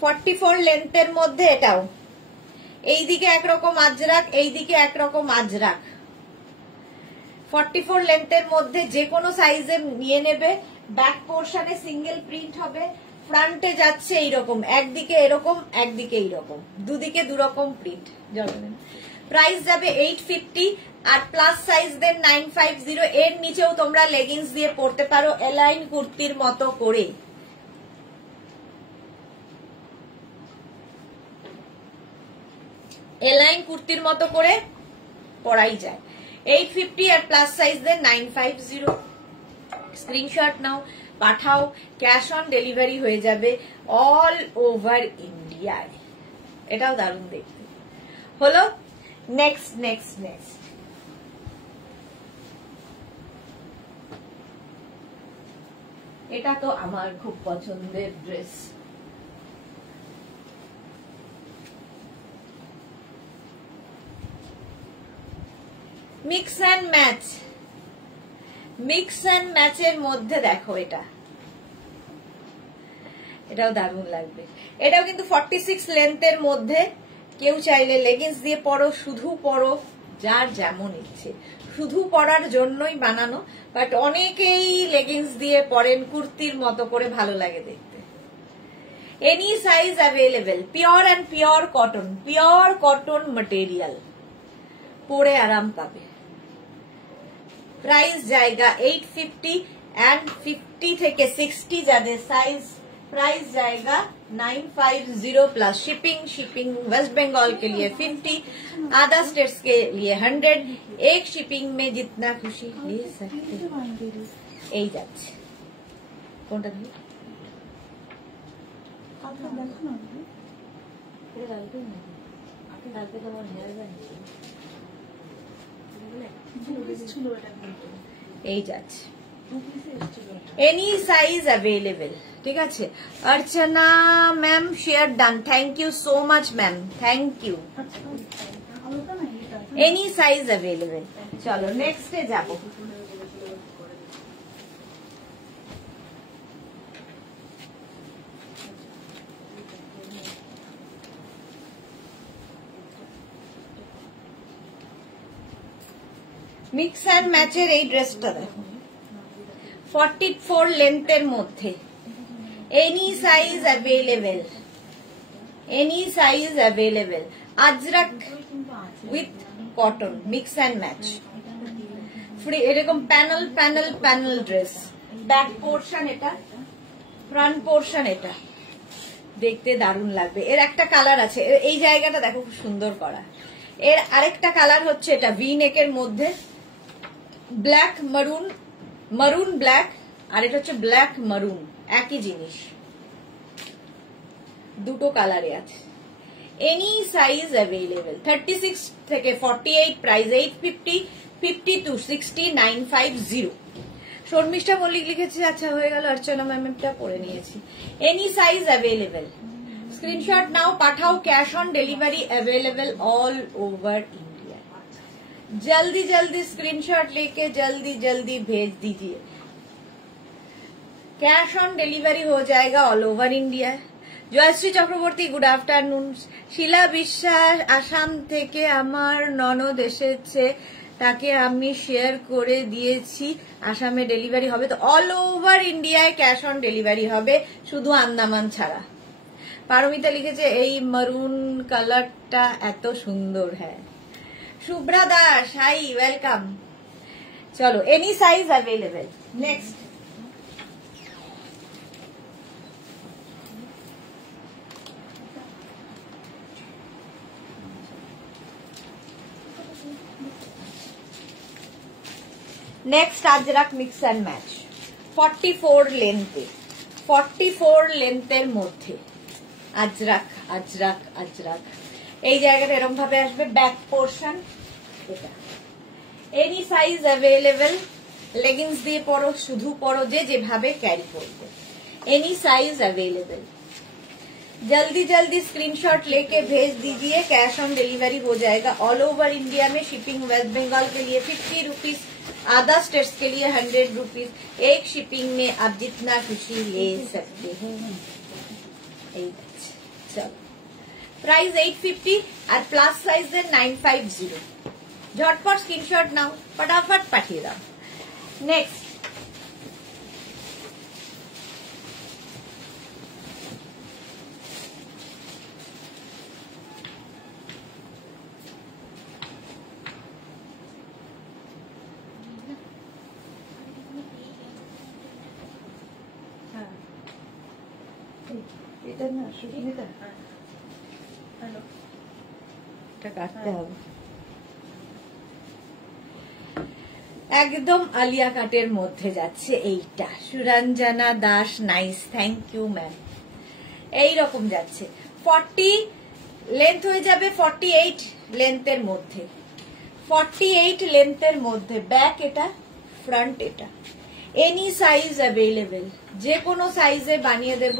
,44 লেন্থের মধ্যে এটাও এইদিকে একরকম আজরাক, এইদিকে একরকম আজরাক। 44 লেন্থের মধ্যে যে কোনো সাইজে নিয়ে নেবে। ব্যাক পোর্শনে সিঙ্গেল প্রিন্ট হবে, ফ্রন্টে যাচ্ছে এইরকম, একদিকে এরকম একদিকে এইরকম, দুদিকে দুরকম প্রিন্ট। প্রাইস যাবে 850 আর প্লাস সাইজদের 950। এর নিচেও তোমরা লেগিংস দিয়ে পরতে পারো, এলাইন কুর্তির মতো করে। এলাইন কুর্তির মতো করে পরাই যায়। 850 আর প্লাস সাইজদের 950। স্ক্রিনশট নাও, পাঠাও, ক্যাশ অন ডেলিভারি হয়ে যাবে অল ওভার ইন্ডিয়ায়। এটাও দারুণ দেখতে হলো। নেক্সট এটা তো আমার খুব পছন্দের ড্রেস। মিক্স অ্যান্ড ম্যাচের মধ্যে দেখো, এটাও দারুণ লাগবে। এটাও কিন্তু 46 লেন্থের মধ্যে। কেউ চাইলে লেগিংস দিয়ে পরো, শুধু পরো, যার যেমন ইচ্ছে। শুধু পরার জন্যই বানানো, বাট অনেকেই লেগিংস দিয়ে পরেন, কুর্তির মতো করে, ভালো লাগে দেখতে। Any size available, pure and pure cotton, pure cotton material. পরে আরাম পাবে। প্রাইস জায়গা 850 এন্ড 50 থেকে 60 যাদের সাইজ, प्राइस जाएगा 950 plus shipping. Shipping West Bengal के लिए 50, अदर स्टेट्स के लिए 100। एक शिपिंग में जितना खुशी ले सकते এই যাচ্ছে। কোনটা দিই? আপনারা দেখো না এটা কালকে না, আপনি কালকে তো আমার হেয়ার ব্যান্ড ছিল এটা কিন্তু এই যাচ্ছে। एनी साइज अवेलेबल, ठीक है। Archana ma'am share done, thank you so much ma'am, thank you. Any size available. चलो नेक्स्ट डे जाबो। मिक्स एंड मैचेर এই ড্রেসটা দেখো 44 লেন্থের মধ্যে, any size available, any size available. Ajrakh with cotton mix and match, free এরকম panel panel panel dress. Back portion এটা, ফ্রন্ট পোর্শন এটা, দেখতে দারুণ লাগবে। এর একটা কালার আছে, এই জায়গাটা দেখো খুব সুন্দর করা। এর আরেকটা কালার হচ্ছে এটা ভি নেকের মধ্যে, ব্ল্যাক মারুন, মারুন ব্ল্যাক, আর এটা হচ্ছে ব্ল্যাক মারুন, একই জিনিস, দুটো কালারে আছে। Any size available. 36 থেকে 48, প্রাইস 850, 50 to 60 950। শর্মিষ্ঠা মল্লিক লিখেছে, আচ্ছা হয়ে গেল। অর্চনা ম্যামটা পড়ে নিয়েছি। এনি সাইজ অ্যাভেলেবেল, স্ক্রিনশট নাও, পাঠাও। Cash on delivery available all over India. जल्दी जल्दी स्क्रीनशॉट लेके जल्दी जल्दी भेज दीजिए, कैश ऑन डिलीवरी हो जाएगा all over India. Joyshree Chakraborty good afternoon. Shila Biswas Assam থেকে আমার ননদ এসেছে, তাকে আমি শেয়ার করে দিয়েছি, আসামে ডেলিভারি হবে তো? অল ওভার ইন্ডিয়ায় ক্যাশ অন ডেলিভারি হবে, শুধু আন্দামান ছাড়া। পারমিতা লিখেছে এই মারুন কালারটা এত সুন্দর। হ্যাঁ শুভ্রা দাস, হাই ওয়েলকাম। চলো any size available. Next next Ajrak mix and match 44 लेंथे, 44 लेंथের মধ্যে अजरक अजरक अजरक। এই জায়গাটা এরকম ভাবে আসবে, ব্যাক পোর্শন এটা। এনি সাইজ অ্যাভেলেবল, লেগিংস দিয়ে পরো, শুধু পরো, যে যেভাবে ক্যারি করবে। Any size available. जल्दी जल्दी स्क्रीनशॉट लेके भेज दीजिए, कैश ऑन डिलीवरी हो जाएगा ऑल ओवर इंडिया में। शिपिंग वेस्ट बंगाल के लिए 50 रुपीज, अदर स्टेट्स के लिए 100 रुपीज। एक शिपिंग में आप जितना खुशी ले सकते हैं। चलो प्राइस 850 और प्लस साइज 950। झटपट स्क्रीनशॉट नाओ, फटाफट पाठिए दाओ। नेक्स्ट এটা না সুস্মিতা, হ্যালো, এটা কাটতে হবে। একদম আলিয়া কাটের মধ্যে যাচ্ছে এইটা। Suranjana Das, nice, thank you ma'am. এইরকম যাচ্ছে 40 লেন্থ হয়ে যাবে, 48 লেন্থের মধ্যে, 48 লেন্থের মধ্যে। ব্যাক এটা, ফ্রন্ট এটা। এনি সাইজ অ্যাভেলেবেল, যে কোনো সাইজে বানিয়ে দেব।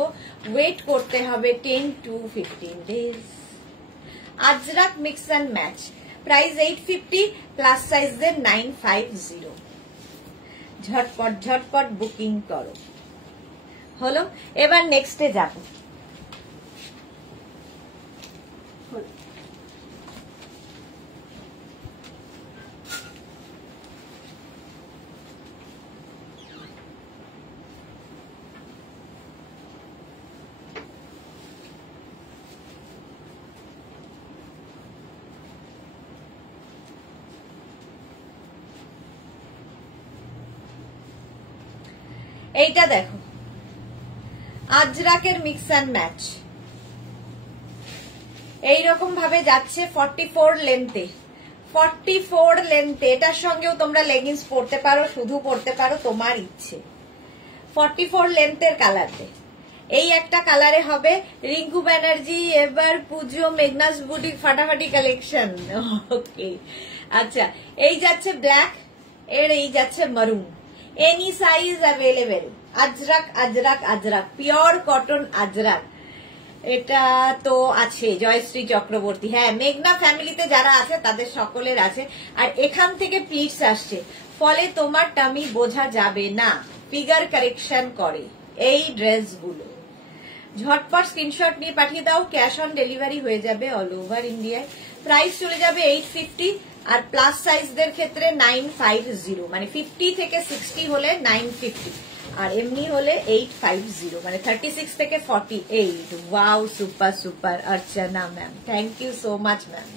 ওয়েট করতে হবে 10 to 15 days. Ajrakh mix and match, price 850, plus size 950। ঝটপট ঝটপট বুকিং করো। হলো, এবার নেক্সটে যাব। এইটা দেখো, আজরাকের মিক্স অ্যান্ড ম্যাচ এইরকম ভাবে যাচ্ছে 44 লেন্থে। 44 লেন্থে, এটার সঙ্গেও তোমরা লেগিংস পরতে পারো, শুধু পরতে পারো, তোমার ইচ্ছে। 44 লেন্থের কালারে, এই একটা কালারে হবে। রিঙ্কু ব্যানার্জি, এবার পুজো মেঘনাস বুটিক ফাটাফাটি কালেকশন। ওকে, আচ্ছা, এই যাচ্ছে ব্ল্যাক, এর এই যাচ্ছে মারুন। Any size available. Ajrak Ajrak Ajrak, pure cotton Ajrak. এটা তো আছে জয়শ্রী চক্রবর্তী। হ্যাঁ, মেঘনা ফ্যামিলিতে যারা আছে তাদের সকলের আছে। আর এখান থেকে প্লিটস আসছে, ফলে তোমার টামি বোঝা যাবে না। ফিগার কারেকশন করে এই ড্রেসগুলো। ঝটপট স্ক্রিনশট নিয়ে পাঠিয়ে দাও, ক্যাশ অন ডেলিভারি হয়ে যাবে অল ওভার ইন্ডিয়ায়। প্রাইস চলে যাবে 850, আর প্লাস সাইজদের ক্ষেত্রে 950, মানে 50 থেকে 60 হলে 950, আর এমনি হলে 850, মানে 36 থেকে 48। Wow, super super Archana ma'am, thank you so much ma'am.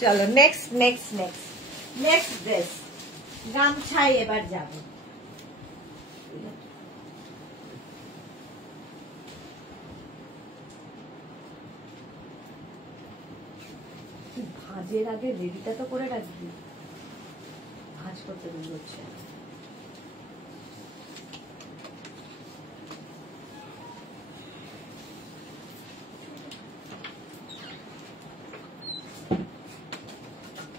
চলো next next next next dress, গামছায় এবার যাবো। ভাজের আগে রেডিটা তো করে রাখবি, ভাজ করতে দেরি হচ্ছে।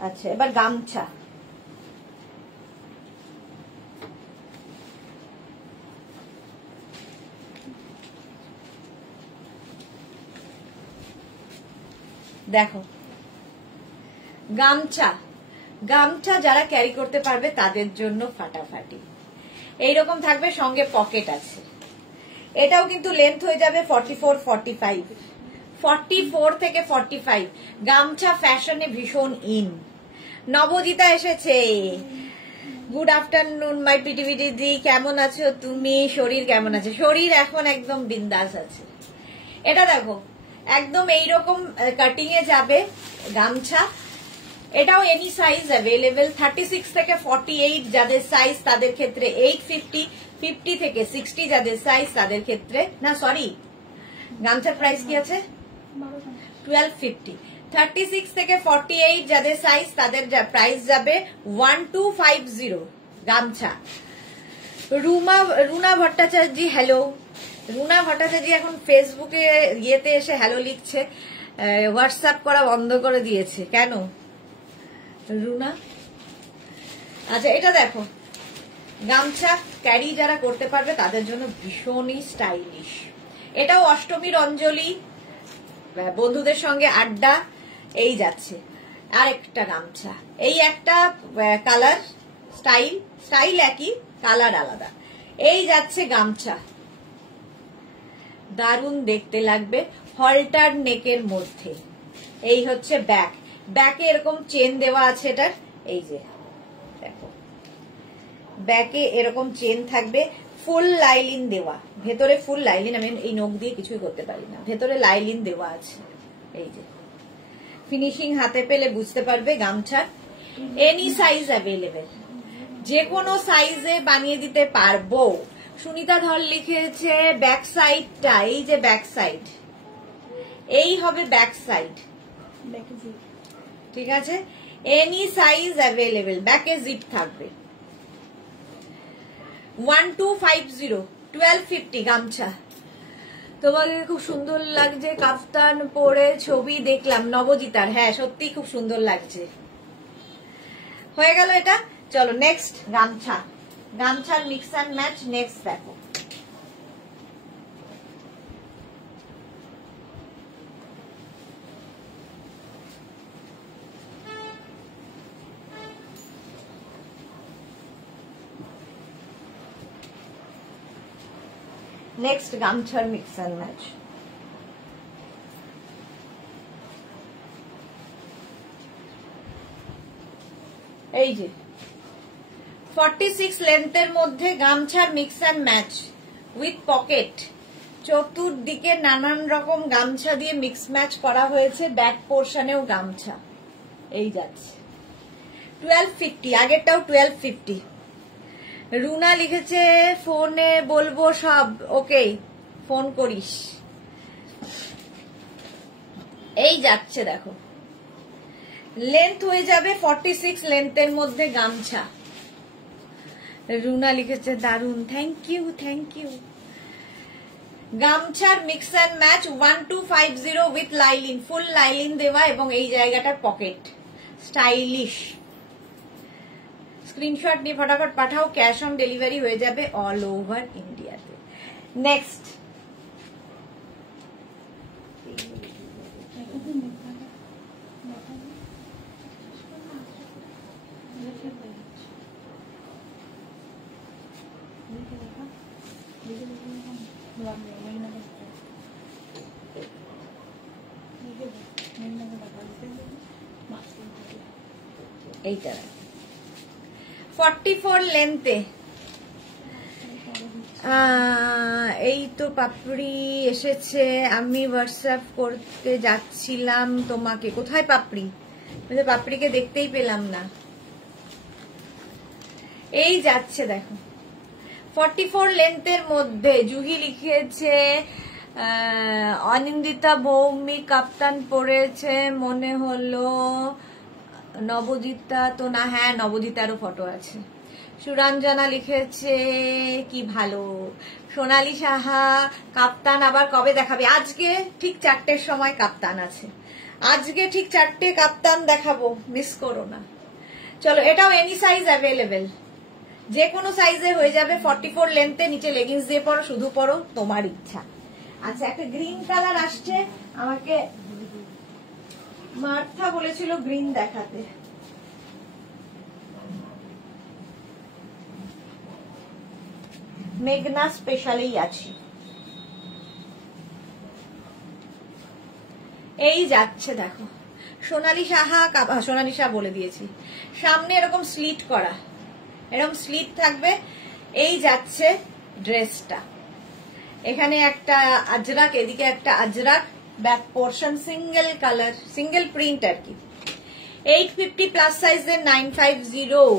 আচ্ছা, এবার গামছা। দেখো, গামছা, গামছা যারা ক্যারি করতে পারবে তাদের জন্য ফাটাফাটি। এইরকম থাকবে, সঙ্গে পকেট আছে। এটাও কিন্তু লেন্থ হয়ে যাবে 44 45, 44 থেকে 45। গামছা ফ্যাশনে ভীষণ ইন। নবজিতা এসেছে, গুড আফটারনুন মাই পিটিভিটি দি, কেমন আছো তুমি? শরীর কেমন আছে? শরীর এখন একদম বিন্দাস আছে। এটা দেখো, একদম এইরকম কাটিং এ যাবে গামছা। এটাও এনি সাইজ অ্যাভেলেবেল। 36 থেকে 48 যাদের সাইজ তাদের ক্ষেত্রে 850, 50 থেকে 60 যাদের সাইজ তাদের ক্ষেত্রে, না সরি, গামছার প্রাইস কি আছে? 1250। 36 থেকে 48 যাদের সাইজ তাদের প্রাইস যাবে 1250 গামছা। রুনা ভট্টাচার্য, হ্যালো। রুনা ভট্টাচার্য এখন ফেসবুকে ইয়েতে এসে হ্যালো লিখছে, হোয়াটসঅ্যাপ করা বন্ধ করে দিয়েছে। কেন রুনা? আচ্ছা, এটা দেখো, গামছা ক্যারি যারা করতে পারবে তাদের জন্য ভীষণই স্টাইলিশ। এটাও অষ্টমীর অঞ্জলি, বন্ধুদের সঙ্গে আড্ডা, এই যাচ্ছে। আর একটা গামছা, এই একটা কালার, স্টাইল একই, কালার আলাদা। এই যাচ্ছে গামছা, দারুণ দেখতে লাগবে, হলটার নেকের মধ্যে। এই হচ্ছে ব্যাক, ব্যাকে এরকম চেন দেওয়া আছে এটার, এই যে দেখো, ব্যাকে এরকম চেন থাকবে, ফুল লাইলিন দেওয়া, ভেতরে ফুল লাইলিন। আমি এই নখ দিয়ে কিছুই করতে পারি না, ভেতরে লাইলিন দেওয়া আছে। এই যে ফিনিশিং হাতে পেলে বুঝতে পারবে গামছার। এনি সাইজ অ্যাভেলেবেল, যে কোনো সাইজে বানিয়ে দিতে পারবো। সুনিতা ধর লিখেছে ব্যাক সাইডটা, এই যে ব্যাক সাইড, এই হবে ব্যাক সাইড, ঠিক আছে? এনি সাইজ অ্যাভেলেবেল, ব্যাকে জিপ থাকবে। 1250, 1250 গামছা। তোমাকে খুব সুন্দর লাগছে কাফতান পরে, ছবি দেখলাম নবজিতার। হ্যাঁ, সত্যি খুব সুন্দর লাগছে। হয়ে গেল এটা। চলো নেক্সট, গামছা, গামছার মিক্স অ্যান্ড ম্যাচ। নেক্সট দেখো, নেক্সট গামছার মিক্স অ্যান্ড ম্যাচ। এই যে 46 লেন্থের মধ্যে গামছার mix and match with pocket. চতুর্দিকে নানান রকম গামছা দিয়ে মিক্স ম্যাচ করা হয়েছে, ব্যাক পোর্শনেও গামছা। এই যাচ্ছে 1250, আগেরটাও 1250। রুনা লিখেছে ফোনে বলবো সব, ওকে ফোন করিস। এই যাচ্ছে দেখো, লেন্থ হয়ে যাবে 46 লেন্থের মধ্যে গামছা। রুনা লিখেছে দারুন, থ্যাংক ইউ থ্যাংক ইউ। গামছার mix and match 1250 with lining, full lining দেওয়া এবং এই জায়গাটার পকেট, স্টাইলিশ। স্ক্রিনশট নিয়ে ফটাফট পাঠাও, ক্যাশ অন ডেলিভারি হয়ে যাবে অল ওভার ইন্ডিয়াতে। নেক্সট এইটা 44 লেন্থে। এই তো পাপড়ি এসেছে, আমি হোয়াটসঅ্যাপ করতে যাচ্ছিলাম তোমাকে। কোথায় পাপড়ি? পাপড়িকে দেখতেই পেলাম না। এই যাচ্ছে দেখো 44 লেন্থের মধ্যে। জুহি লিখেছে অনিন্দিতা ভৌমিক কাপ্তান পরেছে, মনে হলো নবজিতা তো না, হ্যাঁ নবজিতারও ফটো আছে। সুরঞ্জনা লিখেছে কি ভালো। সোনালী সাহা কাপ্তান আবার কবে দেখাবে? আজকে ঠিক 4টের সময় কাপ্তান আছে, আজকে ঠিক 4টে কাপ্তান দেখাবো, মিস করো না। চলো, এটাও এনি সাইজ অ্যাভেলেবেল, যে কোনো সাইজে হয়ে যাবে। 44 লেন্থে, নিচে লেগিংস দিয়ে পরো, শুধু পরো, তোমার ইচ্ছা। আচ্ছা, একটা গ্রিন কালার আসছে, আমাকে মার্থা বলেছিল গ্রিন দেখাতে। মেঘনা স্পেশালেই আছি। এই যাচ্ছে দেখো সোনালী সাহা, সোনালী সাহা বলে দিয়েছি। সামনে এরকম স্লিট করা, এরকম স্লিট থাকবে। এই যাচ্ছে ড্রেসটা, এখানে একটা আজরাক, এদিকে একটা ajrakh, back portion single colour, single print আর কি। 850 প্লাস সাইজের 950।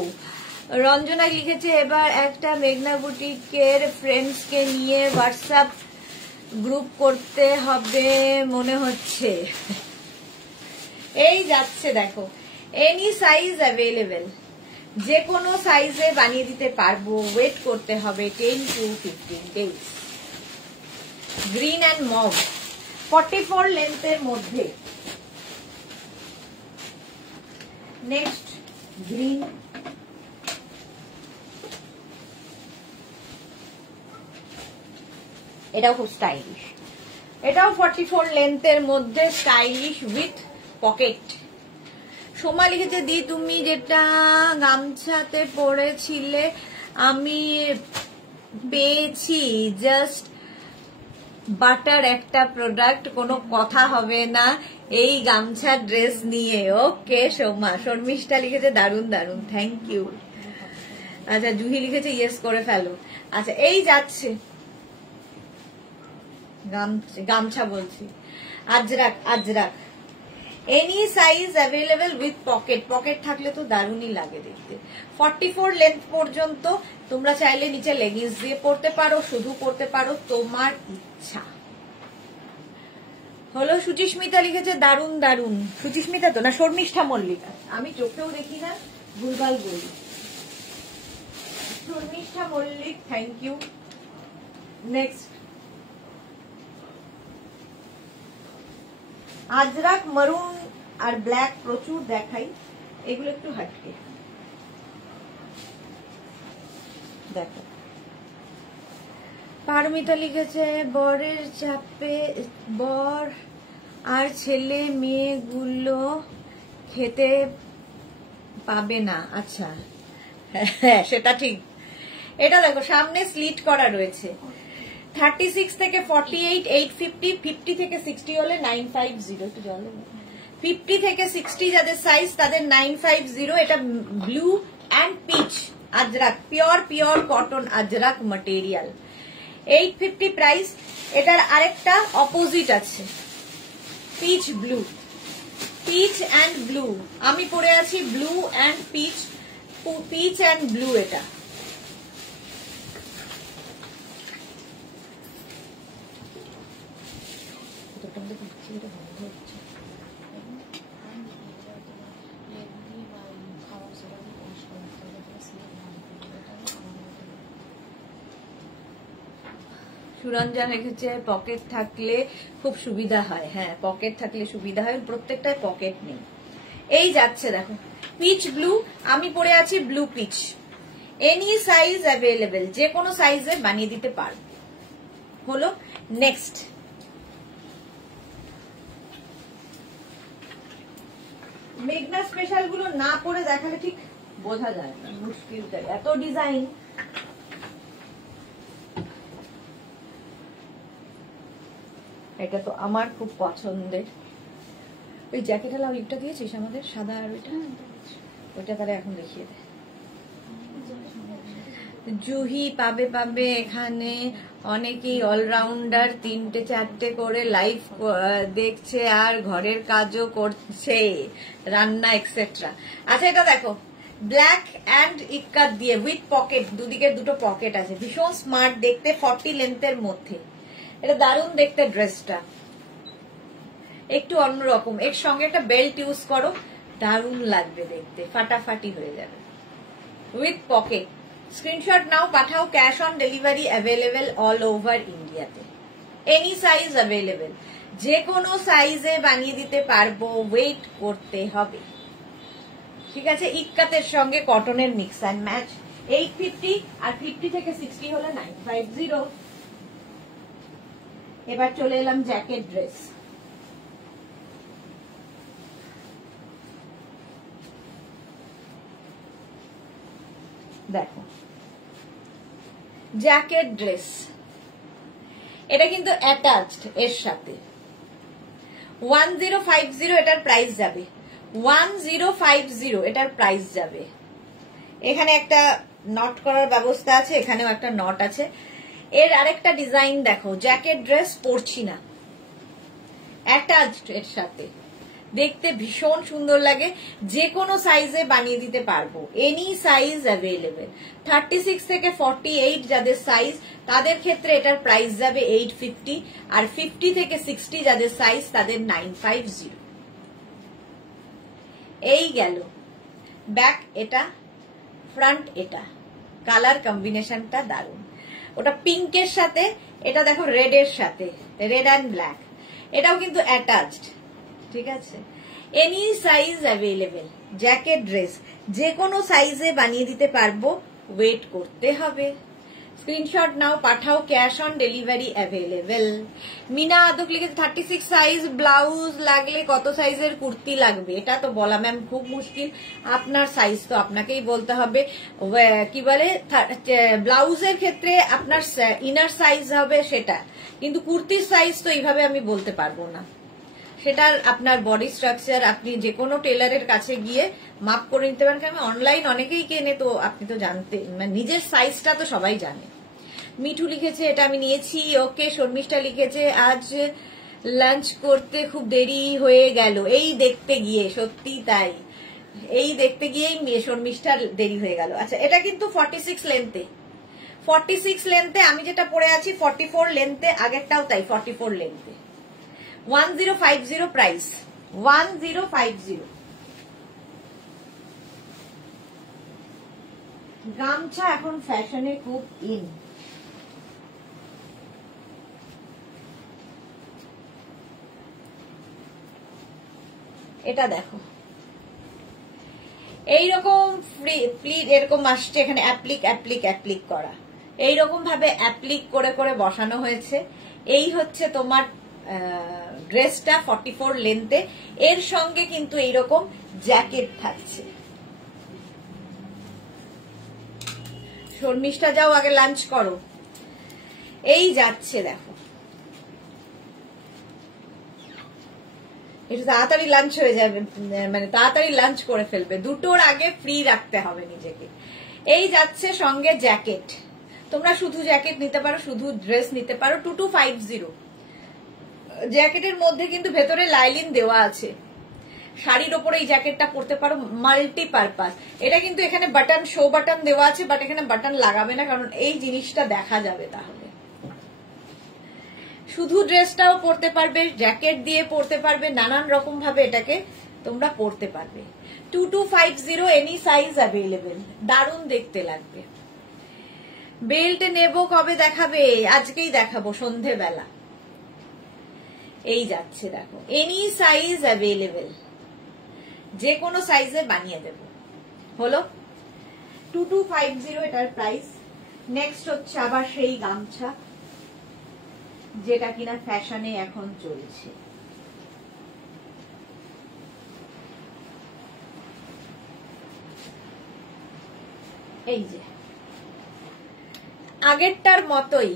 রঞ্জনা লিখেছে এবার একটা মেঘনা বুটিকের ফ্রেন্ডস কে নিয়ে হোয়াটসঅ্যাপ গ্রুপ করতে হবে মনে হচ্ছে। এই যাচ্ছে দেখো, এনি সাইজ অ্যাভেলেবেল, যে কোনো সাইজে বানিয়ে দিতে পারবো। ওয়েট করতে হবে 10 to 15 days. Green and mauve 44 লেন্থের মধ্যে। নেক্সট গ্রিন, এটাও খুব স্টাইলিশ, এটাও 44 লেন্থের মধ্যে, স্টাইলিশ উইথ পকেট। সোমা লিখেছে দি তুমি যেটা গামছাতে পরেছিলে আমি পেয়েছি, জাস্ট বাটার একটা প্রোডাক্ট, কোনো কথা হবে না এই গামছা ড্রেস নিয়ে। ওকে সোমা। শর্মিষ্ঠা লিখেছে দারুন দারুন, থ্যাংক ইউ। আচ্ছা, জুহি লিখেছে ইয়েস করে ফেলো। আচ্ছা, এই যাচ্ছে গামছা বলছি, Ajrak, Ajrak any size available with pocket. Pocket থাকলে তো দারুণই লাগে দেখতে। 44 লেন্থ পর্যন্ত। তোমরা চাইলে নিচে লেগিংস দিয়ে পরতে পারো, শুধু পরতে পারো, তোমার ইচ্ছা। হলো। সুচিস্মিতা লিখেছে দারুন দারুন। সুচিস্মিতা তো না, শর্মিষ্ঠা মল্লিকা, আমি চোখেও দেখি না, ভুলভাল বলি। Sharmistha Mallick, thank you. Next ajrakh maroon আর ব্ল্যাক প্রচুর দেখাই, এগুলো একটু হাটকে দেখো। পারমিতা লিখেছে বরের চাপে বর আর ছেলে মেয়েগুলো খেতে পাবে না। আচ্ছা, হ্যাঁ সেটা ঠিক। এটা দেখো সামনে স্লিট করা রয়েছে। 36 থেকে 48 850, 50 থেকে 60 হলে 950। একটু জল 50 থেকে 60 যাদের সাইজ তাদের 950। এটা blue and peach ajrakh, pure cotton ajrakh material. 850 price. এটার আরেকটা অপোজিট আছে, peach blue, peach and blue. আমি পরে আছি blue and peach, peach and blue. এটা সুরঞ্জন রেখেছে পকেট থাকলে খুব সুবিধা হয়। হ্যাঁ, পকেট থাকলে সুবিধা হয়, প্রত্যেকটায় পকেট নেই। এই যাচ্ছে দেখো পিচ ব্লু, আমি পরে আছি blue peach. Any size available, যে কোনো সাইজে বানিয়ে দিতে পারবো। হলো নেক্সট মেঘনা স্পেশাল গুলো না পরে দেখালে ঠিক বোঝা যায় না, মুশকিল, এত ডিজাইন। এটা তো আমার খুব পছন্দের। ওই জ্যাকেটওয়ালা লিপটা দিয়েছিস আমাদের, সাদা আর ওইটা তাহলে এখন দেখিয়ে দে। জুহি পাবে এখানে অনেকেই অলরাউন্ডার, 3-4 করে লাইভ দেখছে আর ঘরের কাজও করছে, রান্না এক্সেট্রা। আচ্ছা এটা দেখো ব্ল্যাক অ্যান্ড ইক্কাত দিয়ে উইথ পকেট, দুদিকে দুটো পকেট আছে, ভীষণ স্মার্ট দেখতে, 40 লেন্থের মধ্যে। এটা দারুণ দেখতে ড্রেসটা, একটু অন্যরকম। এর সঙ্গে একটা বেল্ট ইউজ করো, দারুণ লাগবে দেখতে, ফাটাফাটি হয়ে যাবে। উইথ পকেট, স্ক্রিনশট নাও, পাঠাও। Cash on delivery available all over ইন্ডিয়াতে, এনি সাইজ অ্যাভেলেবেল, যে কোনো সাইজে বানিয়ে দিতে পারবো, ওয়েট করতে হবে। ঠিক আছে, ইক্কাতের সঙ্গে কটনের মিক্স অ্যান্ড ম্যাচ। 850 আর 50 থেকে 60 হলে 950। এবার চলে এলাম জ্যাকেট ড্রেস। দেখো জ্যাকেট ড্রেস, এটা কিন্তু অ্যাটাচড এর সাথে। 1050 এটার প্রাইস যাবে, 1050 এটার প্রাইস যাবে। এখানে একটা নট করার ব্যবস্থা আছে, এখানেও একটা নট আছে। এর আরেকটা ডিজাইন দেখো, জ্যাকেট ড্রেস পরছি না, অ্যাটাচড এর সাথে, দেখতে ভীষণ সুন্দর লাগে, যে কোনো সাইজে বানিয়ে দিতে পারবো, এনি সাইজ অ্যাভেলেবেল। 36 থেকে 48 যাদের সাইজ, তাদের ক্ষেত্রে এটার প্রাইস যাবে 850, আর 50 থেকে 60 যাদের সাইজ তাদের 950। এই গেল ব্যাক, এটা ফ্রন্ট, এটা কালার কম্বিনেশনটা দারুণ। ওটা পিঙ্কের সাথে, এটা দেখো রেড এর সাথে, রেড অ্যান্ড ব্ল্যাক। এটাও কিন্তু অ্যাটাচড। ঠিক আছে, any size available, jacket dress যে কোনো সাইজে বানিয়ে দিতে পারবো, ওয়েট করতে হবে। স্ক্রিনশট নাও, পাঠাও। Cash on delivery available. Mina Adak লিখেছে 36 সাইজ ব্লাউজ লাগলে কত সাইজের কুর্তি লাগবে, এটা তো বলা ম্যাম খুব মুশকিল, আপনার সাইজ তো আপনাকেই বলতে হবে। কি বলে, ব্লাউজের ক্ষেত্রে আপনার ইনার সাইজ হবে সেটা, কিন্তু কুর্তির সাইজ তো এইভাবে আমি বলতে পারবো না। সেটার আপনার বডি স্ট্রাকচার আপনি যে কোনো টেলারের কাছে গিয়ে মাপ করে নিতে পারেন। কারণ অনলাইন অনেকেই কেনে, তো আপনি তো জানতে, মানে নিজের সাইজটা তো সবাই জানে। মিঠু লিখেছে এটা আমি নিয়েছি, ওকে। শর্মিষ্ঠা লিখেছে আজ লাঞ্চ করতে খুব দেরি হয়ে গেল, এই দেখতে গিয়ে, সত্যি তাই, এই দেখতে গিয়েই শর্মিষ্ঠার দেরি হয়ে গেল। আচ্ছা এটা কিন্তু 46 লেন্থে, 46 লেন্থে, আমি যেটা পরে আছি 44 লেন্থে, আগেরটাও তাই 44 লেন্থে। 1050 প্রাইস, 1050। গামছা এখন ফ্যাশনে খুব ইন। এটা দেখো এইরকম প্লিট এরকম আসছে, এখানে অ্যাপ্লিক অ্যাপ্লিক অ্যাপ্লিক করা, এইরকম ভাবে অ্যাপ্লিক করে করে বসানো হয়েছে। এই হচ্ছে তোমার ড্রেসটা 44 লেন্থে, এর সঙ্গে কিন্তু এইরকম জ্যাকেট থাকছে। শর্মিষ্ঠা যাও আগে লাঞ্চ করো। এই যাচ্ছে দেখো, একটু তাড়াতাড়ি লাঞ্চ হয়ে যাবে, মানে তাড়াতাড়ি লাঞ্চ করে ফেলবে, 2টোর আগে ফ্রি রাখতে হবে নিজেকে। এই যাচ্ছে সঙ্গে জ্যাকেট, তোমরা শুধু জ্যাকেট নিতে পারো, শুধু ড্রেস নিতে পারো। 2250 জ্যাকেটের মধ্যে কিন্তু ভেতরে লাইলিন দেওয়া আছে, শাড়ির ওপরে এই জ্যাকেটটা পরতে পারো, মাল্টিপারপাস। এটা কিন্তু এখানে বাটন, শো বাটন দেওয়া আছে, বাট এখানে বাটন লাগাবে না, কারণ এই জিনিসটা দেখা যাবে। তাহলে শুধু ড্রেসটাও পরতে পারবে, জ্যাকেট দিয়ে পরতে পারবে, নানান রকম ভাবে এটাকে তোমরা পরতে পারবে। 2250, এনি সাইজ অ্যাভেলেবেল, দারুণ দেখতে লাগবে। বেল্ট নেব কবে দেখাবে? আজকেই দেখাবো সন্ধেবেলা। এই যাচ্ছে দেখো, এনি সাইজ অ্যাভেলেবেল, যে কোনো সাইজে বানিয়ে দেব। হলো 2250 এটার প্রাইস। নেক্সট হচ্ছে আবার সেই গামছা, যেটা কিনা ফ্যাশনে এখন চলছে। এই যে আগেরটার মতোই।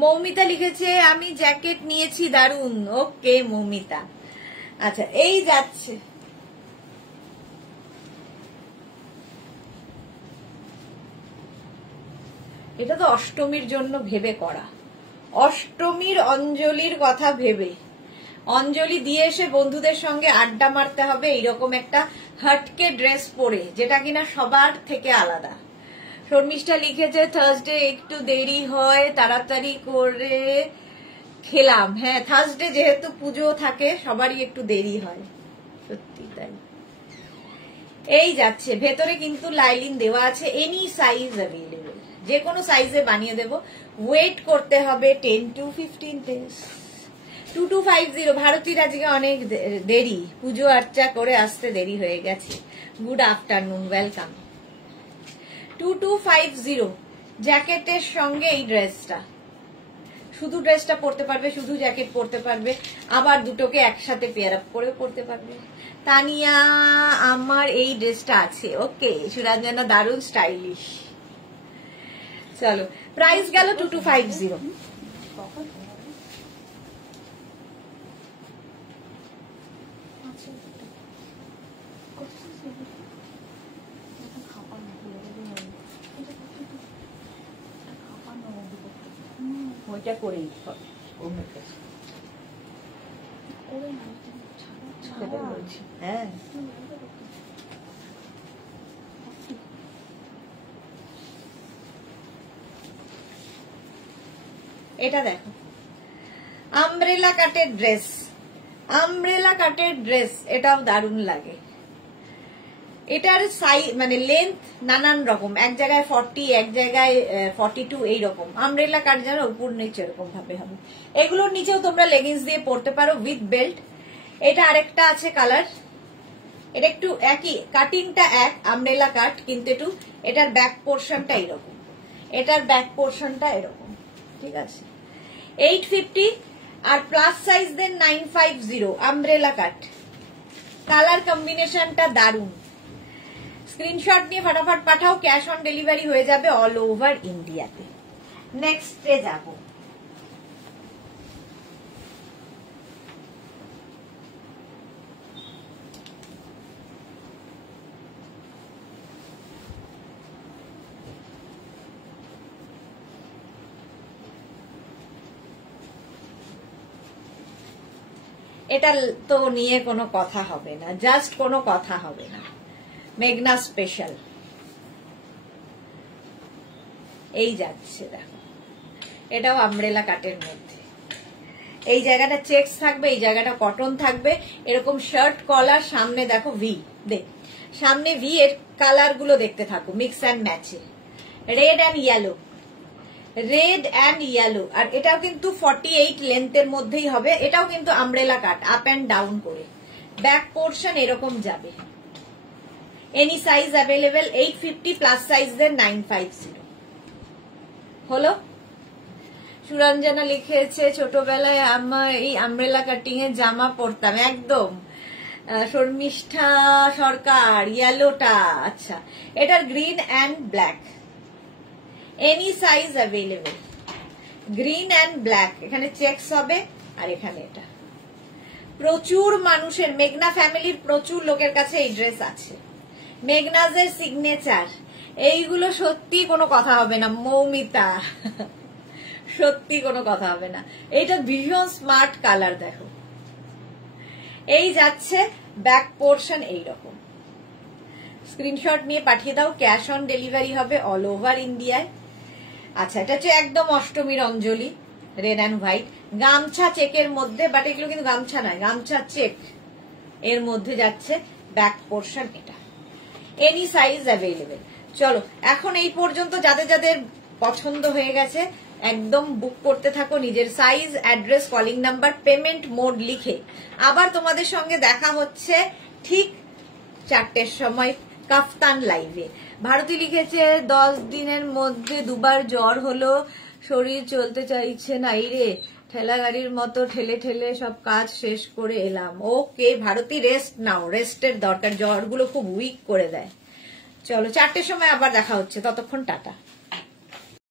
মৌমিতা লিখেছে আমি জ্যাকেট নিয়েছি, দারুন। ওকে মৌমিতা। আচ্ছা, এই যাচ্ছে এটা তো অষ্টমীর জন্য ভেবে করা, অষ্টমীর অঞ্জলির কথা ভেবে। অঞ্জলি দিয়ে এসে বন্ধুদের সঙ্গে আড্ডা মারতে হবে এইরকম একটা হটকে ড্রেস পরে, যেটা কিনা সবার থেকে আলাদা। শর্মিষ্ঠা লিখেছে থার্সডে একটু দেরি হয়, তাড়াতাড়ি করে খেলাম। হ্যাঁ, থার্সডে যেহেতু পুজো থাকে সবারই একটু দেরি হয়, সত্যি তাই। এই যাচ্ছে, ভেতরে কিন্তু লাইলিন দেওয়া আছে, এনি সাইজ অ্যাভেলেবেল, যে কোনো সাইজে বানিয়ে দেব। ওয়েট করতে হবে 10 to 15 days। 2250। ভারতীর আজকে অনেক দেরি, পুজো আর্চা করে আসতে দেরি হয়ে গেছে। Good afternoon, welcome. 2250 জ্যাকেটের সঙ্গে এই ড্রেসটা, শুধু ড্রেসটা পরতে পারবে, শুধু জ্যাকেট পরতে পারবে, আবার দুটোকে একসাথে পেয়ার আপ করে পরতে পারবে। তানিয়া আমার এই ড্রেসটা আছে। ওকে সুরঞ্জনা, দারুণ স্টাইলিশ। চলো, প্রাইস গেল 2250। ওইটা করেই হ্যাঁ, এটা দেখো আমব্রেলা কাটের ড্রেস, আমব্রেলা কাটের ড্রেস, এটাও দারুণ লাগে। এটার সাইজ মানে লেন্থ নানান রকম, এক জায়গায় 40, এক জায়গায় 42, এইরকম। আমব্রেলা কাট যেন উপর নিচে এরকম ভাবে হবে। এগুলোর নিচেও তোমরা লেগিংস দিয়ে পরতে পারো উইথ বেল্ট। এটা আরেকটা আছে কালার, এটা একটু একই, কাটিংটা এক, আমব্রেলা কাট, কিন্তু একটু এটার ব্যাক পোর্শনটা এরকম, এটার ব্যাক পোর্শনটা এরকম, ঠিক আছে। 850 আর প্লাস সাইজ দেন 950, আমব্রেলা কাট। কালার কম্বিনেশনটা দারুণ। স্ক্রিনশট নিয়ে ফটাফট পাঠাও, ক্যাশ অন ডেলিভারি হয়ে যাবে অল ওভার ইন্ডিয়াতে। নেক্সটে যাব, এটা তো নিয়ে কোনো কথা হবে না, জাস্ট কোনো কথা হবে না। মেঘনা স্পেশাল, এই যাচ্ছে দেখো, এটাও আমব্রেলা কাটের মধ্যে। এই জায়গাটা চেকস থাকবে, এই জায়গাটা কটন থাকবে, এরকম শার্ট কলার, সামনে দেখো ভি, দেখ সামনে ভি, এর কালার গুলো দেখতে থাকো, মিক্স অ্যান্ড ম্যাচে, red and yellow, red and yellow. আর এটাও কিন্তু 48 লেন্থের মধ্যেই হবে, এটাও কিন্তু umbrella cut, up and down করে। ব্যাক পোর্শন এরকম যাবে। Any size available, 850 plus size then 950। হলো। সুরঞ্জনা লিখেছে ছোটবেলায় আমার এই আমব্রেলা কাটিং এর জামা পরতাম, একদম। শর্মিষ্ঠা সরকার, ইয়েলোটা, আচ্ছা। এটার green and black, any size available, green and black. এখানে চেকস হবে, আর এখানে এটা প্রচুর মানুষের, মেঘনা ফ্যামিলির প্রচুর লোকের কাছে এই ড্রেস আছে। মেঘনাজের সিগনেচার, এইগুলো সত্যি কোনো কথা হবে না মৌমিতা, সত্যি কোনো কথা হবে না। এইটা ভীষণ স্মার্ট কালার, দেখো। এই যাচ্ছে ব্যাক পোর্শন এইরকম। স্ক্রিনশট নিয়ে পাঠিয়ে দাও, ক্যাশ অন ডেলিভারি হবে অল ওভার ইন্ডিয়ায়। আচ্ছা, এটা হচ্ছে একদম অষ্টমীর অঞ্জলি, রেড অ্যান্ড হোয়াইট। গামছা চেকের মধ্যে, বাট এগুলো কিন্তু গামছা নয়, গামছা চেক এর মধ্যে যাচ্ছে ব্যাক পোর্শন। এটা এনি সাইজ অ্যাভেলেবেল। চলো এখন এই পর্যন্ত যাদের যাদের পছন্দ হয়ে গেছে একদম বুক করতে থাকো নিজের size, address, calling number, payment mode লিখে। আবার তোমাদের সঙ্গে দেখা হচ্ছে ঠিক 4টের সময় কাফতান লাইভে। ভারতী লিখেছে 10 দিনের মধ্যে 2বার জ্বর হলো, শরীর চলতে চাইছে না, রে ঠেলা গাড়ির মতো ঠেলে ঠেলে সব কাজ শেষ করে এলাম। ওকে ভারতী, রেস্ট নাও, রেস্টের দরকার, জ্বরগুলো খুব উইক করে দেয়। চলো 4টের সময় আবার দেখা হচ্ছে, ততক্ষণ টাটা।